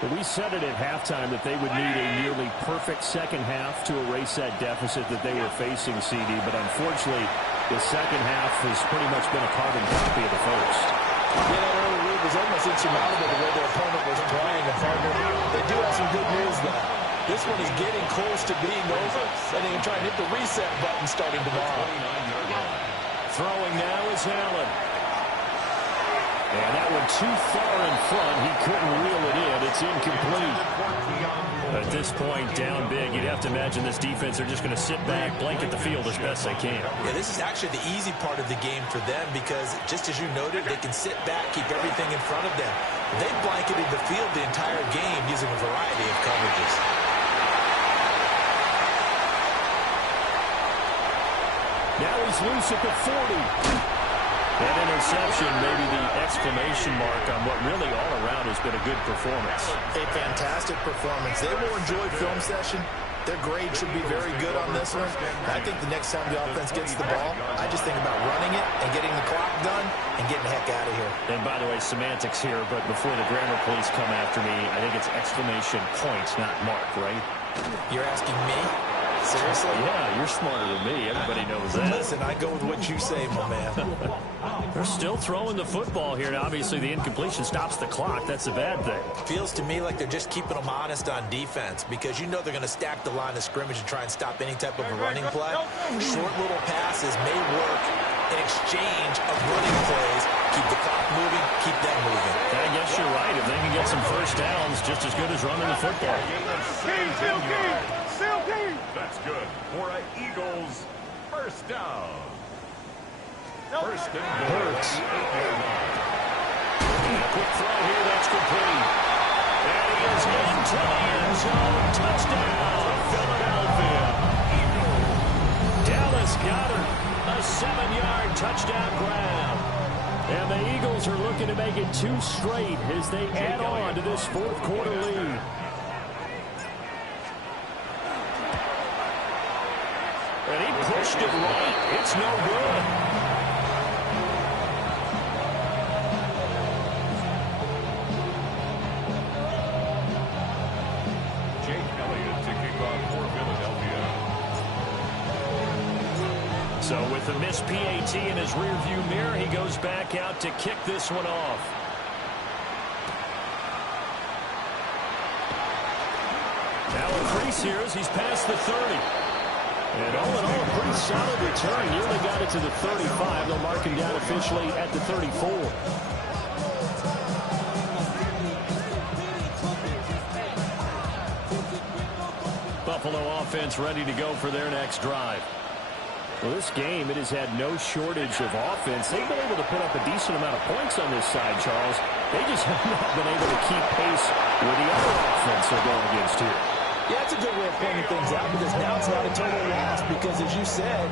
But we said it at halftime that they would need a nearly perfect second half to erase that deficit that they were facing, CD. But unfortunately, the second half has pretty much been a carbon copy of the first. Yeah, that early lead was almost insurmountable the way their opponent was playing. And partner, they do have some good news, though. This one is getting close to being over, and they can try and hit the reset button starting tomorrow. Throwing now is Allen. And that one too far in front. He couldn't reel it in. It's incomplete. At this point, down big, you'd have to imagine this defense are just going to sit back, blanket the field as best they can. Yeah, this is actually the easy part of the game for them because, just as you noted, they can sit back, keep everything in front of them. They blanketed the field the entire game using a variety of coverages. Now he's loose at the 40. That interception, maybe the exclamation mark on what really all around has been a good performance. A fantastic performance. They will enjoy film session. Their grade should be very good on this one. I think the next time the offense gets the ball, I just think about running it and getting the clock done and getting the heck out of here. And by the way, semantics here, but before the grammar police come after me, I think it's exclamation point, not mark, right? You're asking me? Seriously? Yeah, you're smarter than me. Everybody knows that. Listen, I go with what you say, my man. They're still throwing the football here. Now, obviously, the incompletion stops the clock. That's a bad thing. Feels to me like they're just keeping them honest on defense because you know they're going to stack the line of scrimmage and try and stop any type of a running play. Short little passes may work in exchange of running plays. Keep the clock moving, keep them moving. I guess you're right. If they can get some first downs, just as good as running the football. That's good for an Eagles first down. First and Hurts. Quick throw here, that's complete. And he is into the end zone. Touchdown, Philadelphia. Dallas Goedert, a 7-yard touchdown grab. And the Eagles are looking to make it 2 straight as they add on to this fourth quarter lead. And he pushed it right. It's no good. So with the missed PAT in his rearview mirror, he goes back out to kick this one off. Now a crease here as he's past the 30. And all in all, a pretty solid return. Nearly got it to the 35. They'll mark him down officially at the 34. Buffalo offense ready to go for their next drive. Well, this game, it has had no shortage of offense. They've been able to put up a decent amount of points on this side, Charles. They just have not been able to keep pace with the other offense they're going against here. Yeah, it's a good way of pointing things out because now it's not a total loss because, as you said,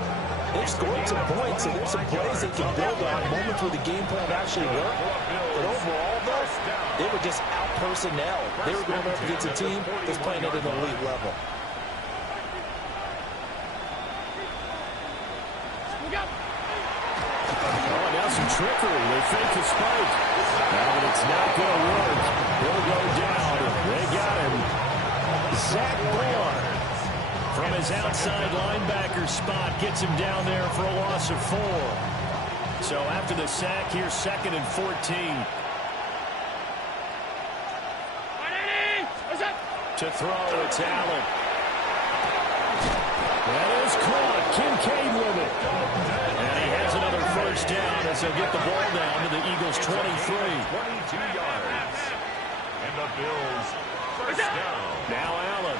they've scored some points, so there's some plays they can build on, moments where the game plan actually worked. But overall, though, they were just out-personnel. They were going up against a team that's playing at an elite level. Oh, now some trickery. They fake the spike. Now, but it's not going to work. He'll go down. They got him. Zach Bourne from his outside linebacker spot gets him down there for a loss of 4. So after the sack, here's 2nd and 14. To throw, it's Allen. That is caught. Kincaid with it. And he has another first down as they'll get the ball down to the Eagles' 23. 22 yards. And the Bills first down. Now Allen.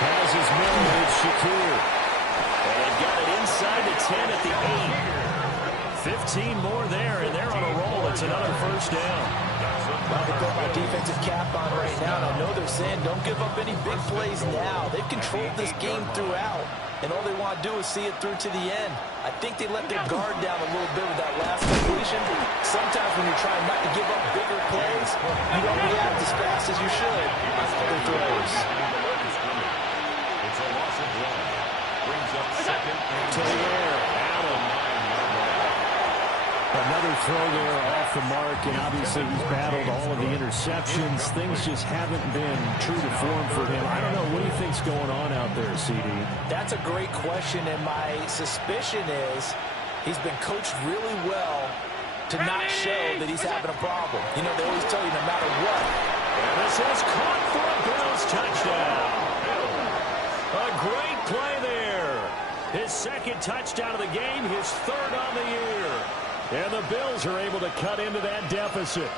Has his middle with Shakir. And they've got it inside the 10 at the 8. 15 more there, and they're on a roll. It's another first down. Well, they got my defensive cap on right now, and I know they're saying don't give up any big plays now. They've controlled this game throughout, and all they want to do is see it through to the end. I think they let their guard down a little bit with that last completion. Sometimes when you're trying not to give up bigger plays, you don't react as fast as you should after their throws. It's a loss of 1. Brings up 2nd and To the air. Allen. Another throw there off the mark, and obviously he's battled all of the interceptions. Things just haven't been true to form for him. I don't know. What do you think's going on out there, CD? That's a great question, and my suspicion is he's been coached really well to not show that he's having a problem. You know, they always tell you no matter what. And this is caught for a Bills touchdown. A great play there. His 2nd touchdown of the game, his 3rd on the year. And the Bills are able to cut into that deficit.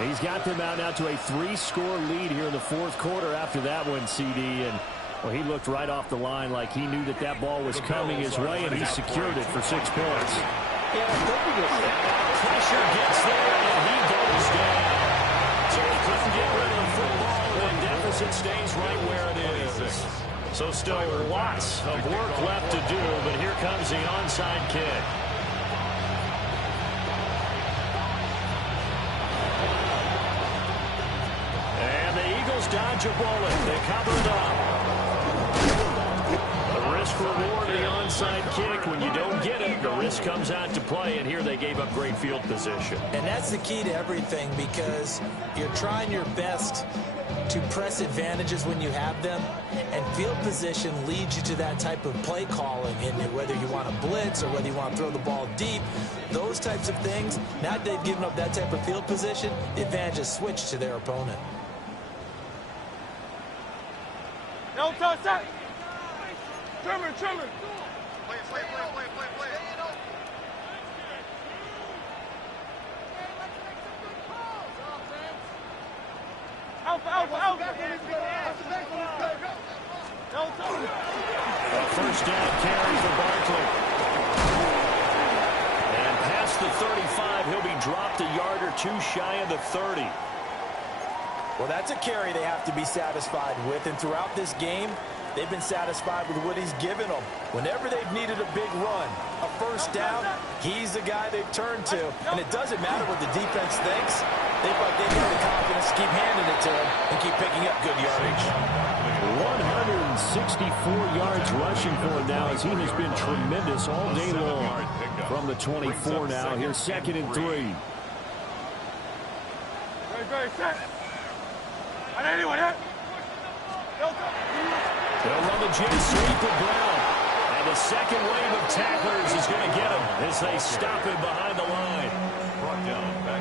He's got them out now to a 3-score lead here in the 4th quarter after that one, CD. And well, he looked right off the line like he knew that that ball was coming his way, and he secured it for 6 points. Yeah, Pressure gets there, and he goes down. So he couldn't get rid of the football, and the deficit stays right where it is. So still lots of work left to do, but here comes the onside kick. Dodge a bullet. They cover it up. The risk reward of the onside kick. When you don't get it, the risk comes out to play, and here they gave up great field position. And that's the key to everything, because you're trying your best to press advantages when you have them, and field position leads you to that type of play calling, and whether you want to blitz or whether you want to throw the ball deep, those types of things. Now that they've given up that type of field position, the advantage is switched to their opponent. No, touch that. Trimmer. Play. Out. A first down carry for Barkley. And past the 35, he'll be dropped a yard or two shy of the 30. Well, that's a carry they have to be satisfied with, and throughout this game, they've been satisfied with what he's given them. Whenever they've needed a big run, a first down, he's the guy they've turned to. And it doesn't matter what the defense thinks. They feel like they've got the confidence to keep handing it to him and keep picking up good yardage. 164 yards rushing for him now, as he has been tremendous all day long. From the 24 now, here's 2nd and 3. Very set. And anyone hit? They'll run the jet sweep with Brown. And the second wave of tacklers is going to get him as they stop him behind the line.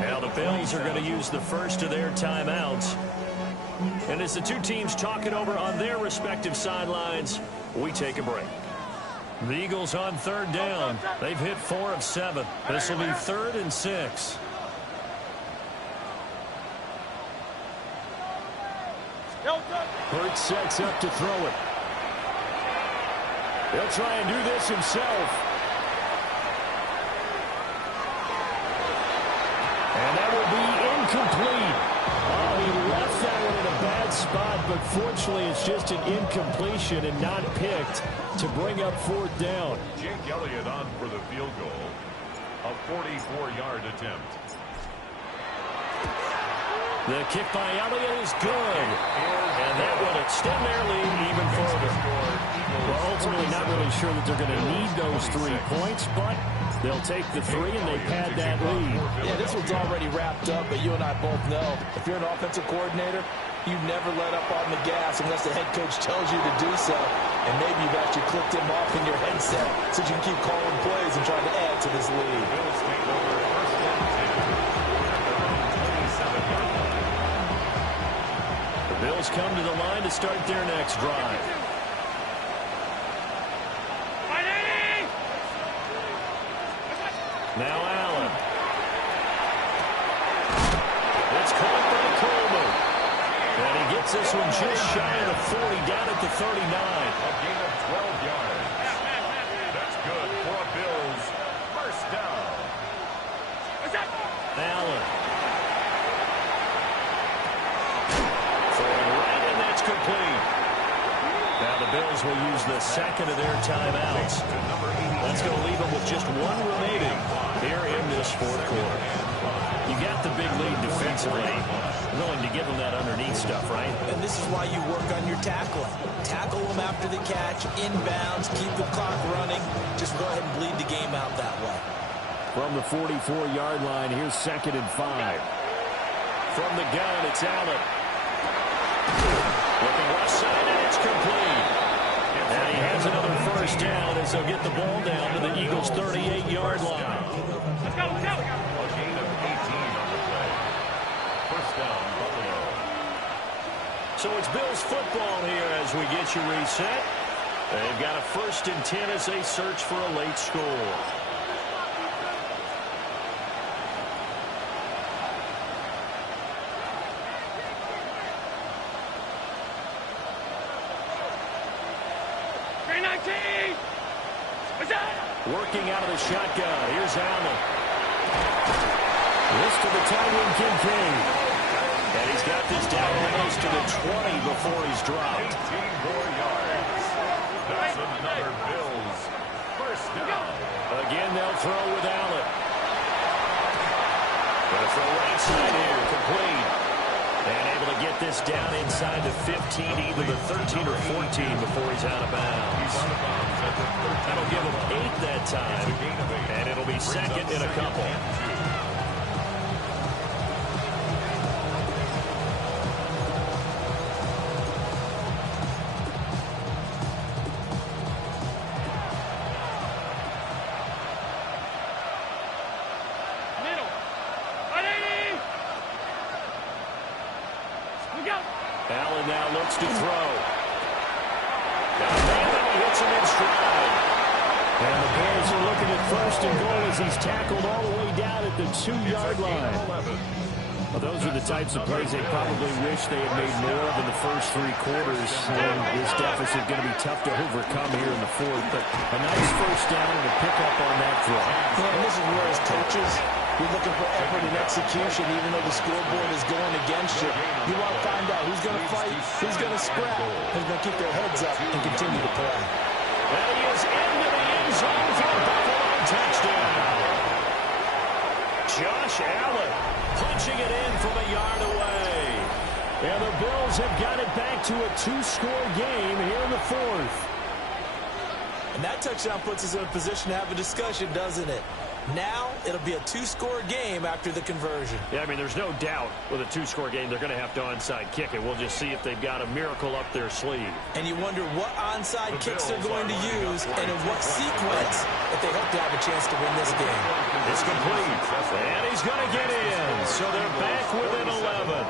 Now the Bills are going to use the first of their timeouts. And as the two teams talk it over on their respective sidelines, we take a break. The Eagles on 3rd down. They've hit 4 of 7. This will be 3rd and 6. Hurts sets up to throw it. He'll try and do this himself. And that will be incomplete. Oh, he left that one in a bad spot, but fortunately it's just an incompletion and not picked to bring up 4th down. Jake Elliott on for the field goal. A 44-yard attempt. The kick by Elliott is good. And that will extend their lead even further. Well, ultimately not really sure that they're going to need those 3 points, but they'll take the 3 and they pad that lead. Yeah, this one's already wrapped up, but you and I both know if you're an offensive coordinator, you never let up on the gas unless the head coach tells you to do so. And maybe you've actually clicked him off in your headset so you can keep calling plays and trying to add to this lead. Bills come to the line to start their next drive. Now Allen. It's caught by Coleman. And he gets this one just shy of the 40, down at the 39. A gain of 12 yards. That's good for Bills. First down. Allen. Complete. Now the Bills will use the second of their timeouts. That's going to leave them with just 1 remaining here in this 4th quarter. You got the big lead defensively. Willing to give them that underneath stuff, right? And this is why you work on your tackling. Tackle them after the catch, inbounds, keep the clock running. Just go ahead and bleed the game out that way. From the 44-yard line, here's 2nd and 5. From the gun, it's Allen. Looking left side, and it's complete. And he has another first down as they'll get the ball down to the Eagles' 38-yard line. Let's go. A gain of 18 on the play. First down, Buffalo. So it's Bills football here as we get you reset. They've got a 1st and 10 as they search for a late score. Working out of the shotgun. Here's Allen. This to the tight end, Kincaid. And he's got this down almost to the 20 before he's dropped. 18 more yards. That's another Bills. First down. Again, they'll throw with Allen. Gonna throw right side here, complete. And able to get get this down inside the 15, either the 13 or 14 before he's out of bounds. That'll give him 8 that time, and it'll be second in a couple. Allen now looks to throw. And he hits him in stride. And the Bears are looking at first and goal as he's tackled all the way down at the 2-yard line. Well, those are the types of plays they probably wish they had made more of in the first 3 quarters. And this deficit going to be tough to overcome here in the 4th. But a nice first down and a pickup on that throw. Yeah, and this is where as coaches, you're looking for effort and execution, even though the scoreboard is going against you. You want to find out who's going to fight, who's going to scrap, who's going to keep their heads up and continue to play. And he is into the end zone for a Buffalo touchdown. Josh Allen punching it in from a yard away. And the Bills have got it back to a 2-score game here in the 4th. And that touchdown puts us in a position to have a discussion, doesn't it? Now, it'll be a 2-score game after the conversion. Yeah, I mean, there's no doubt with a 2-score game, they're going to have to onside kick it. We'll just see if they've got a miracle up their sleeve. And you wonder what onside kicks they're going to use and in what sequence if they hope to have a chance to win this game. It's complete. And he's going to get in. So they're back within 11.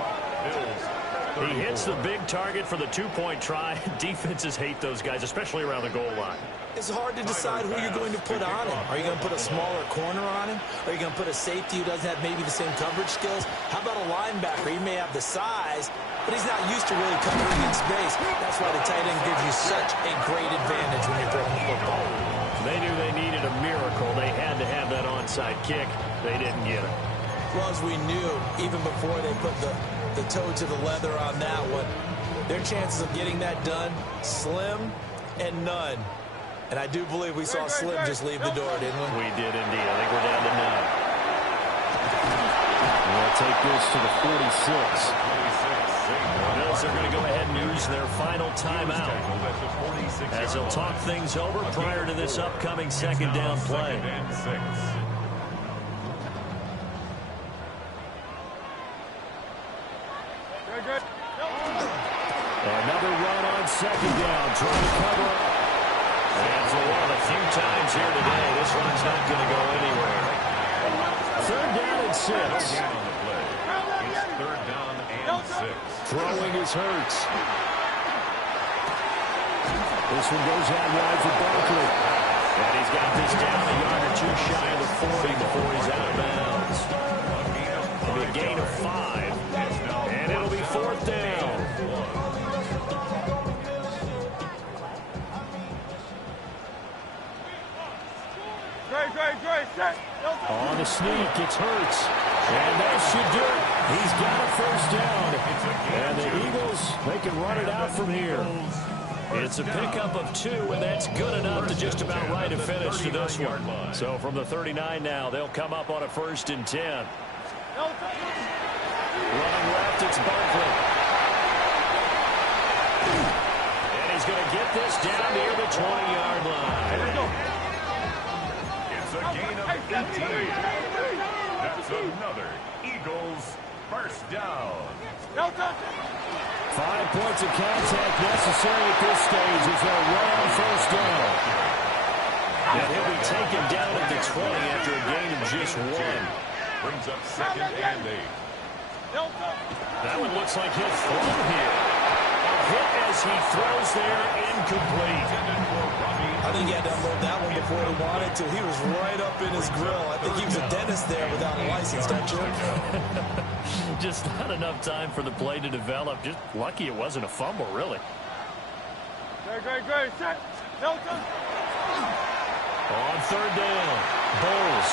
He hits the big target for the 2-point try. Defenses hate those guys, especially around the goal line. It's hard to decide who you're going to put on him. Are you going to put a smaller corner on him? Are you going to put a safety who doesn't have maybe the same coverage skills? How about a linebacker? He may have the size, but he's not used to really covering in space. That's why the tight end gives you such a great advantage when you're throwing the football. They knew they needed a miracle. They had to have that onside kick. They didn't get it. Well, as we knew, even before they put the toe to the leather on that one, their chances of getting that done, slim and none. And I do believe we saw Slim just leave the door, didn't we? We did indeed. I think we're down to none. We'll take this to the 46. The Bills are going to go ahead and use their final timeout as they'll talk things over prior to this upcoming second down play. Another run on second down, trying to cover up. And for one of the few times here today, this one's not going to go anywhere. 3rd down and 6. It's 3rd down and 6. Throwing is Hurts. This one goes out wide for Barkley. And he's got this down a yard or 2 shy of the 40 before he's out of bounds. It'll be a gain of 5. And it'll be 4th down. On the sneak, it's Hurts. And that should do it. He's got a 1st down. And the Eagles, they can run it out from here. It's a pickup of 2, and that's good enough to just about write a finish to this one. So from the 39 now, they'll come up on a 1st and 10. Running left, it's Barkley. And he's going to get this down near the 20-yard line. It's a gain of 18. That's another Eagles 1st down. 5 points of contact necessary at this stage as they'll run on 1st down. And he'll be taken down at the 20 after a gain of just 1. Brings up 2nd and 8. That one looks like he'll throw here. Hit as he throws there, incomplete. I think he had to unload that one before he wanted to. He was right up in his grill. I think he was a dentist there without a license, don't you? Just not enough time for the play to develop. Just lucky it wasn't a fumble, really. On 3rd down, Bowles.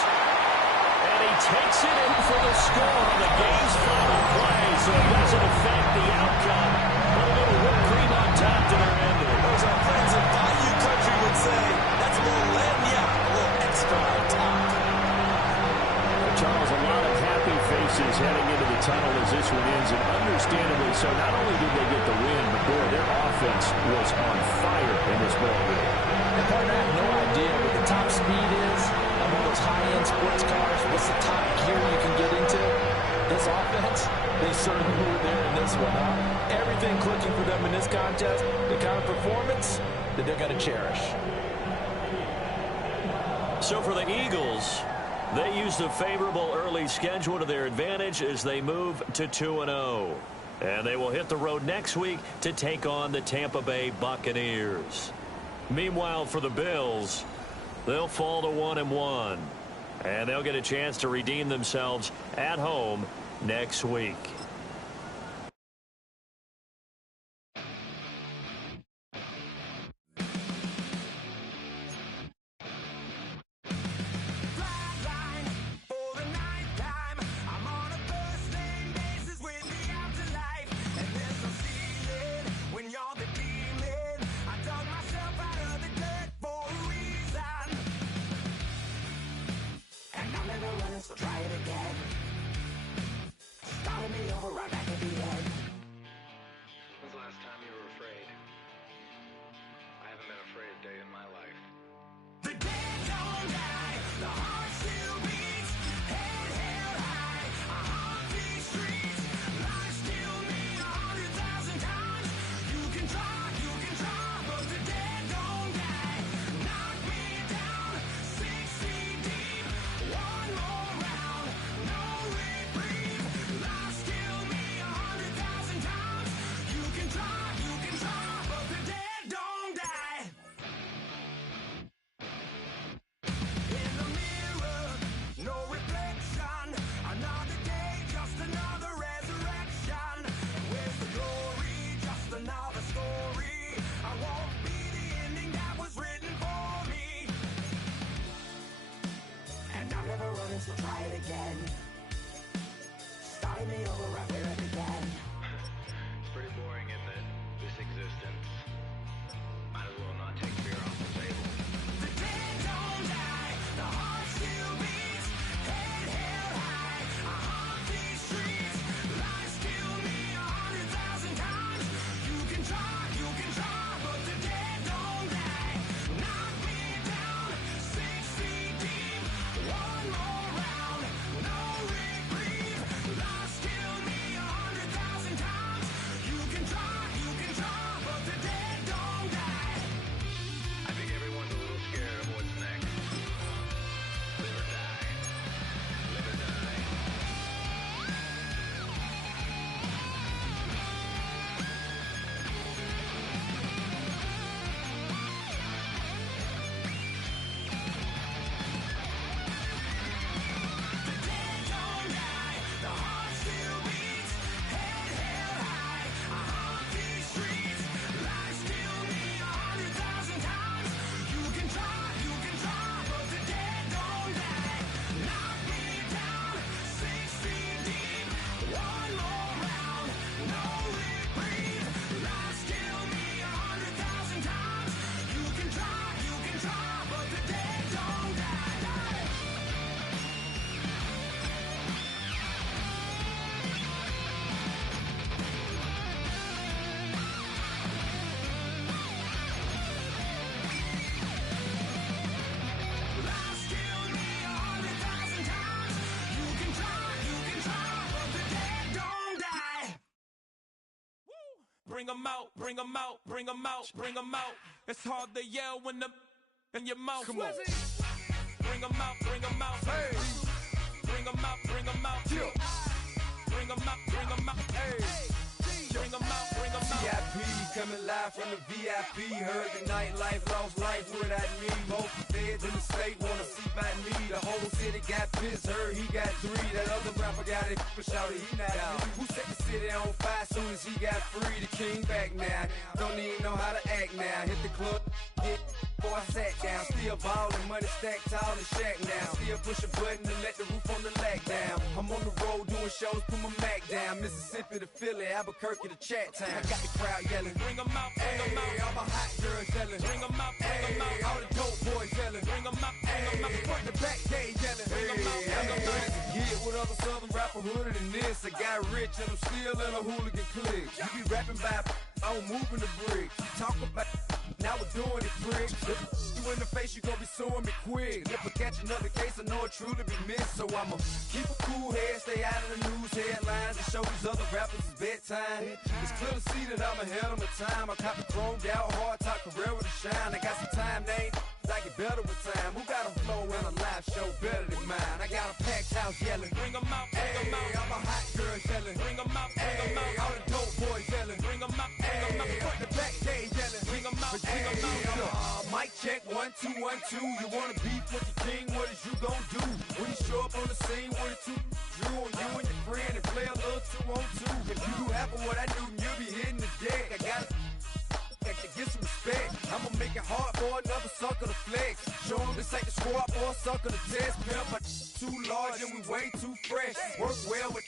And he takes it in for the score on the game's final play, so it doesn't affect the outcome. But a little whipped cream on top to their ending. As our friends in Bayou Country would say, that's a little lagniappe, a little extra on top. Charles, a lot of happy faces heading into the tunnel as this one wins, and understandably so. Not only did they get the win, but, boy, their offense was on fire in this ball game. And partner, I have no idea what the top speed is on one of those high-end sports cars. What's the top gear you can get into? This offense, they certainly were there in this one, huh? Everything clicking for them in this contest, the kind of performance that they're going to cherish. So for the Eagles, they used a favorable early schedule to their advantage as they move to 2-0. And they will hit the road next week to take on the Tampa Bay Buccaneers. Meanwhile, for the Bills, they'll fall to 1-1. And they'll get a chance to redeem themselves at home next week. So try it again. Starting me over right back at the end. When's the last time you were afraid? I haven't been afraid a day in my life. The dead don't die, the heart still beats, head held high, I haunt these streets, life killed me 100,000 times. You can try, but the dead don't die. Knock me down 6 feet deep, one more round, no reprieve. Life's killed me 100,000 times. You can try, but the dead don't die. In the mirror, no reflection. Another day, just another resurrection. Where's the glory? Just another story. I won't be the ending that was written for me. And I'm never running, so try it again. Starting me over right where it began. It's pretty boring, isn't it? This existence. Might as well not take fear off the table. The dead don't die, the heart still beats, head held high, I haunt these streets, life's killed me 100,000 times. You can try, but the dead don't die. Knock me down 6 feet deep, one more round, no reprieve. Life's killed me 100,000 times. You can try, but the dead don't die. I think everyone's a little scared of what's next. Live or die. Live or die. The dead don't die, the heart still beats, head held high, I haunt these streets, life's killed me 100,000 times. You can try, but the dead don't die. Knock me down 6 feet deep, one more round, no reprieve. Life's killed me 100,000 times. You can try, but the dead don't die. Life's killed me 100,000 times. You can try, but the dead don't die. Bring 'em out, bring 'em out, bring 'em out, bring 'em out. It's hard to yell when the in your mouth. Come on. Bring 'em out, bring 'em out. Hey. Bring 'em out, bring 'em out. Yeah. Bring 'em out, bring 'em out. Hey. Bring 'em out, bring 'em out. VIP coming live from the VIP. Heard the nightlife, lost life without me. Most feds in the state wanna see by me. The whole city got pissed, heard he got 3. That other rapper got it, but shouted he not out. Who set the city on fire soon as he got free? The king back now. Don't even know how to act now. Hit the club, hit before I sat down. Still ballin', money stacked tall and shack now. Still push a button to let the roof on the lag down. I'm on the road doing shows, put my Mac down. Mississippi to Philly, Albuquerque to Chat Town. I got the crowd yelling, Bring 'em out, bring 'em out. All my hot girls yelling, Bring 'em out, bring 'em out. all the dope boys yelling, Bring 'em out, bring 'em out. front to back, they yelling, Bring 'em out, bring 'em I'm out. to get with other southern rapper hooded than this. I got rich and I'm still in a hooligan clique. You be rapping by, I'm moving the bricks. Talk about, now we're doing it quick. You in the face, you gon' be suing me quick. If I catch another case, I know it truly be missed. So I'ma keep a cool head, stay out of the news headlines, and show these other rappers it's bedtime. It's clear to see that I'm ahead of my time. I cop the chromed out, hard top career with a shine. I got some time, they ain't I get better with time. Who got a flow and a live show better than mine? I got a packed house yelling, Bring 'em out, bring 'em out. all my hot girls yelling, Bring 'em out, bring 'em out. all the dope boys yelling, Bring 'em out, bring 'em out. front to back, they yelling. Bring 'em out, bring 'em out. Mic check, 1, 2, 1, 2. You wanna beef with the king? What is you gon' do? When you show up on the scene with a two, drew on you and your friend and play a little 2-on-2. If you do half of what I do, you'll be hitting the deck. I got to get some respect. I'ma make it hard for another sucker to flex. Show 'em this ain't the squad or a sucker to test. Pimp, my too large and we way too fresh. Work well with.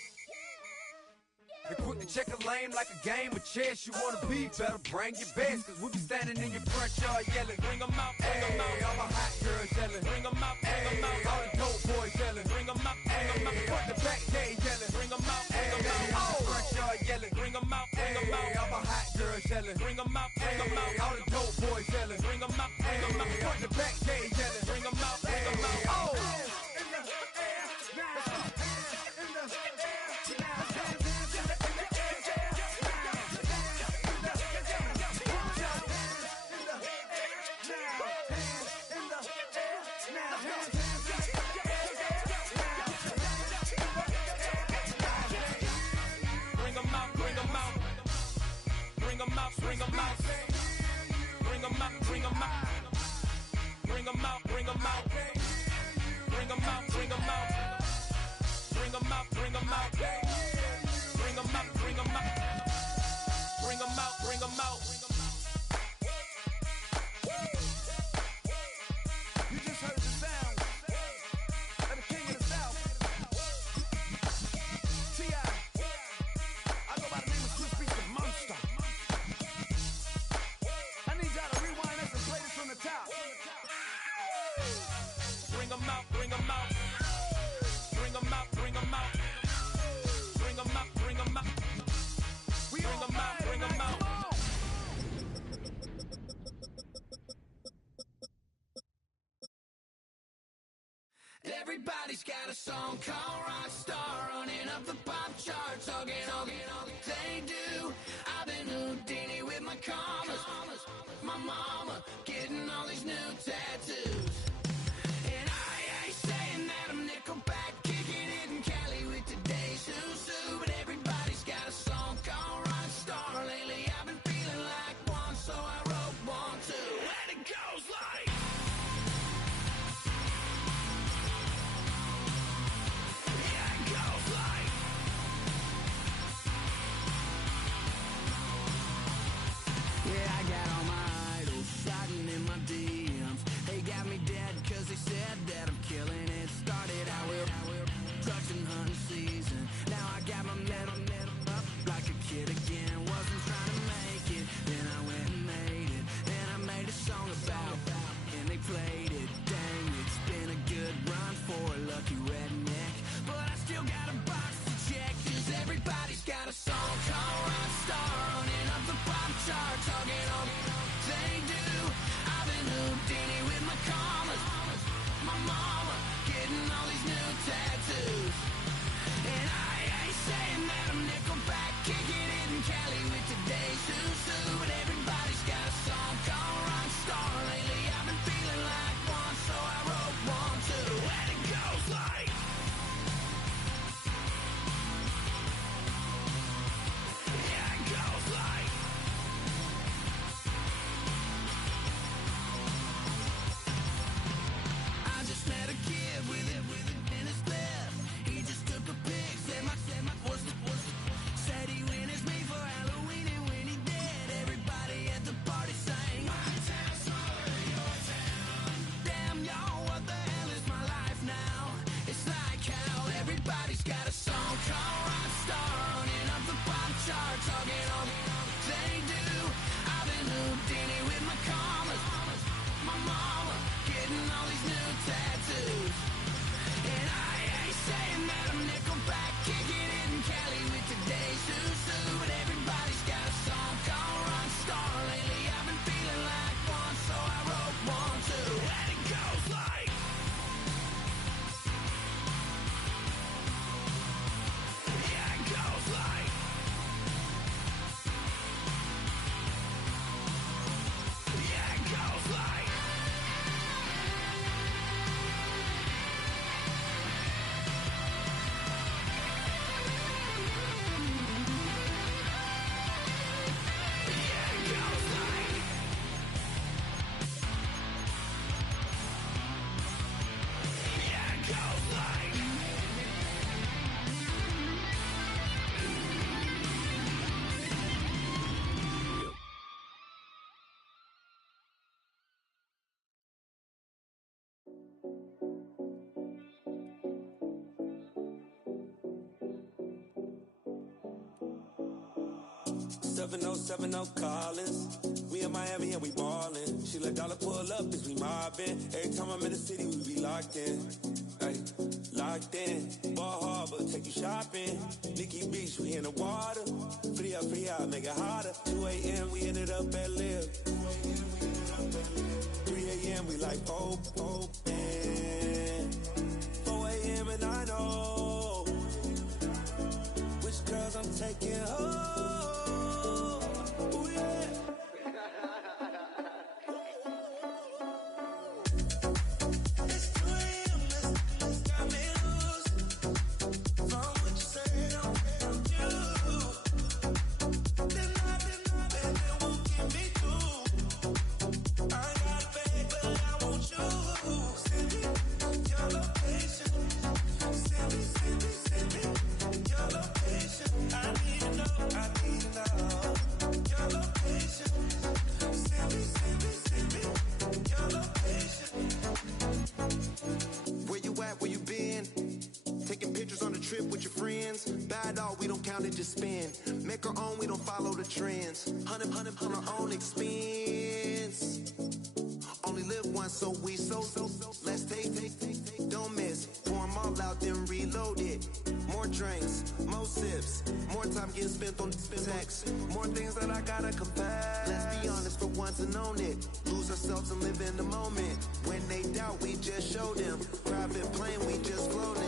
And quick to check a lane like a game of chess. You wanna be better, bring your best. Cause we be standing in your front yard yelling. Bring 'em out, bring 'em out. All my hot girls yelling. Bring 'em out, bring 'em out. All the dope boys yelling. Bring 'em out, bring 'em out. Front to back, they yelling. Bring 'em out, bring 'em out. Front yard yelling. Bring 'em out, bring 'em out. All my hot girls yelling. Bring 'em out, bring 'em out. All the dope boys yelling. Bring 'em out, bring 'em out. Front to back, they yelling. Bring 'em out, bring 'em out. Bring 'em out, bring 'em out. Bring 'em out, bring 'em out. Bring 'em out, bring 'em out. Bring 'em out, bring 'em out. Bring 'em out, bring 'em out. Bring 'em out, bring 'em out. Bring 'em out, bring 'em out. Bring 'em out, bring 'em out. You just heard the sound of the king of the south. T.I. I go by the name of Swiss Beats the Monster. I need y'all to rewind this and play this from the top. Bring 'em out, bring 'em out. Bring 'em out, bring 'em out. Bring 'em out, bring 'em out. Bring 'em out, bring 'em out. Everybody's got a song called Rockstar, running up the pop charts, all they do. I've been Houdini with my commas, my mama getting all these new tattoos. And I ain't saying that I'm Nickelback, kicking it in Cali with today's Susu, but everybody's got a song called Rockstar. Lately I've been feeling like one, so I wrote one too. And it goes like, yeah, it goes like, yeah, I got all my idols sliding in my DMs. They got me bugging on they do. I've been Houdini with my commas, my mama getting all these new tattoos. And I ain't saying that I'm Nickelback, kicking it in Cali with today's Susu. But everybody's got a song called Rockstar. Lately I've been feeling like one, so I wrote one too. And it goes like, yeah, it goes like, yeah, it goes like. Collins. We in Miami and we ballin'. She let dollar pull up as we mobbin'. Every time I'm in the city, we be locked in. Ay, locked in. Ball Harbor, take you shopping. Nikki Beach, we in the water. Free up, make it hotter. 2 a.m., we ended up at Live. 3 a.m., we like Pope, and 4 a.m. and I know which girls I'm taking home. Just spend, make our own, we don't follow the trends. 100 on our own expense. Only live once, so we so let's take, don't miss. Pour them all out, then reload it. More drinks, more sips, more time getting spent on text. More things that I gotta confess. Let's be honest for once and own it. Lose ourselves and live in the moment. When they doubt, we just show them. Private plane, we just float in.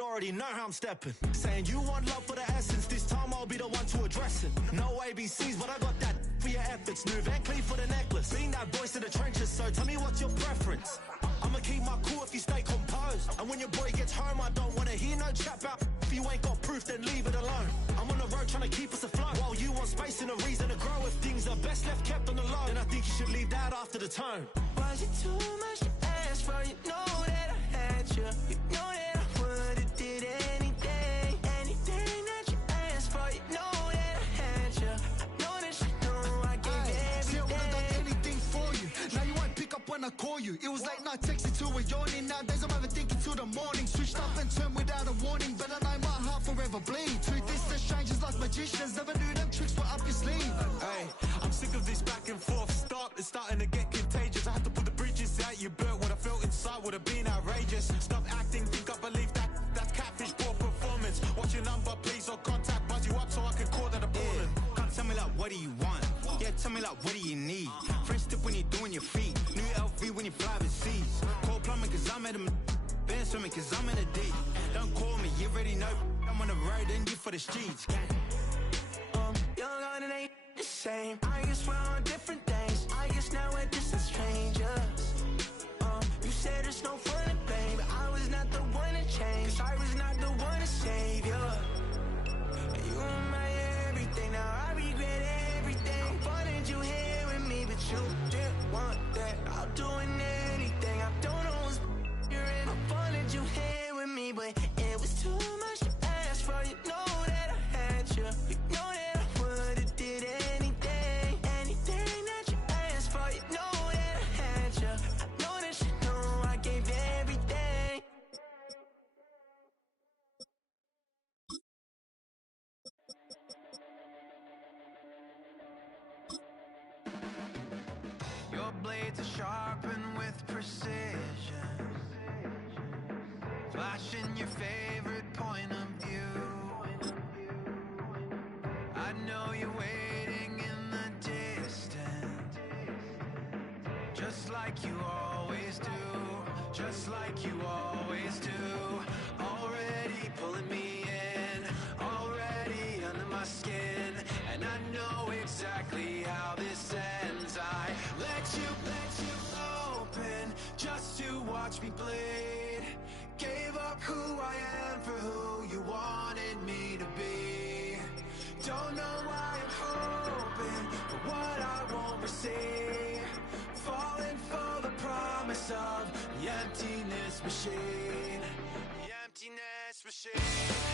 Already know how I'm stepping. Saying you want love for the essence, this time I'll be the one to address it. No ABCs, but I got that for your efforts. New Van Cleef for the necklace. Being that voice in the trenches, so tell me what's your preference. I'ma keep my cool if you stay composed. And when your boy gets home, I don't wanna hear no chat about if you ain't got proof, then leave it alone. I'm on the road trying to keep us afloat. While you want space and a reason to grow. If things are best left kept on the low, then I think you should leave that after the tone. Was it too much to ask for? You know that I had you. You know that I would've did anything. Anything that you asked for. You know that I had you. I know that you know I gave everything. See, I would've done anything for you. Now you won't pick up when I call you. It was late night texting to a yawning. Nowadays I'm overthinking till the morning. Switched up and turned without a warning, but I know my heart forever bleed. Truth is that strangers like magicians never knew them tricks were up your sleeve. Hey, I'm sick of this back and forth. It's starting to get contagious. I had to put the bridges out you built. What I felt inside would have been outrageous. Stop acting, think I believe that's catfish, poor performance. Watch your number, please, or contact, buzz you up so I can call that appalling. Come tell me like, what do you want? Yeah, tell me like, what do you need? French tip when you're doing your feet. New LV when you fly overseas. Call plumbing cause I'm at a been swimming cause I'm in a deep. Don't call me, you already know. I'm on the road and you for the streets. Young on it ain't the same. I guess we're on different things. I guess now we're distant strangers. You said it's no fun to blame, but I was not the one to change. Cause I was not the one to save you. You were my everything, now I regret everything. I wanted you here with me, but you didn't want that. I'll do anything, I don't know what's you're in. I wanted you here with me, but it was too much to ask for. You know that I had you. You know that I would've did anything that you asked for. You know that I had you. I know that you know I gave everything. Your blades are sharpened with precision, flashing your favorite point of view. I know you're waiting in the distance, just like you always do, just like you always do. Already pulling me in, already under my skin, and I know exactly how this ends. I let you open just to watch me bleed. Gave up who I am for who you wanted me to be. Don't know why I'm hoping for what I won't receive. Falling for the promise of the emptiness machine. The emptiness machine.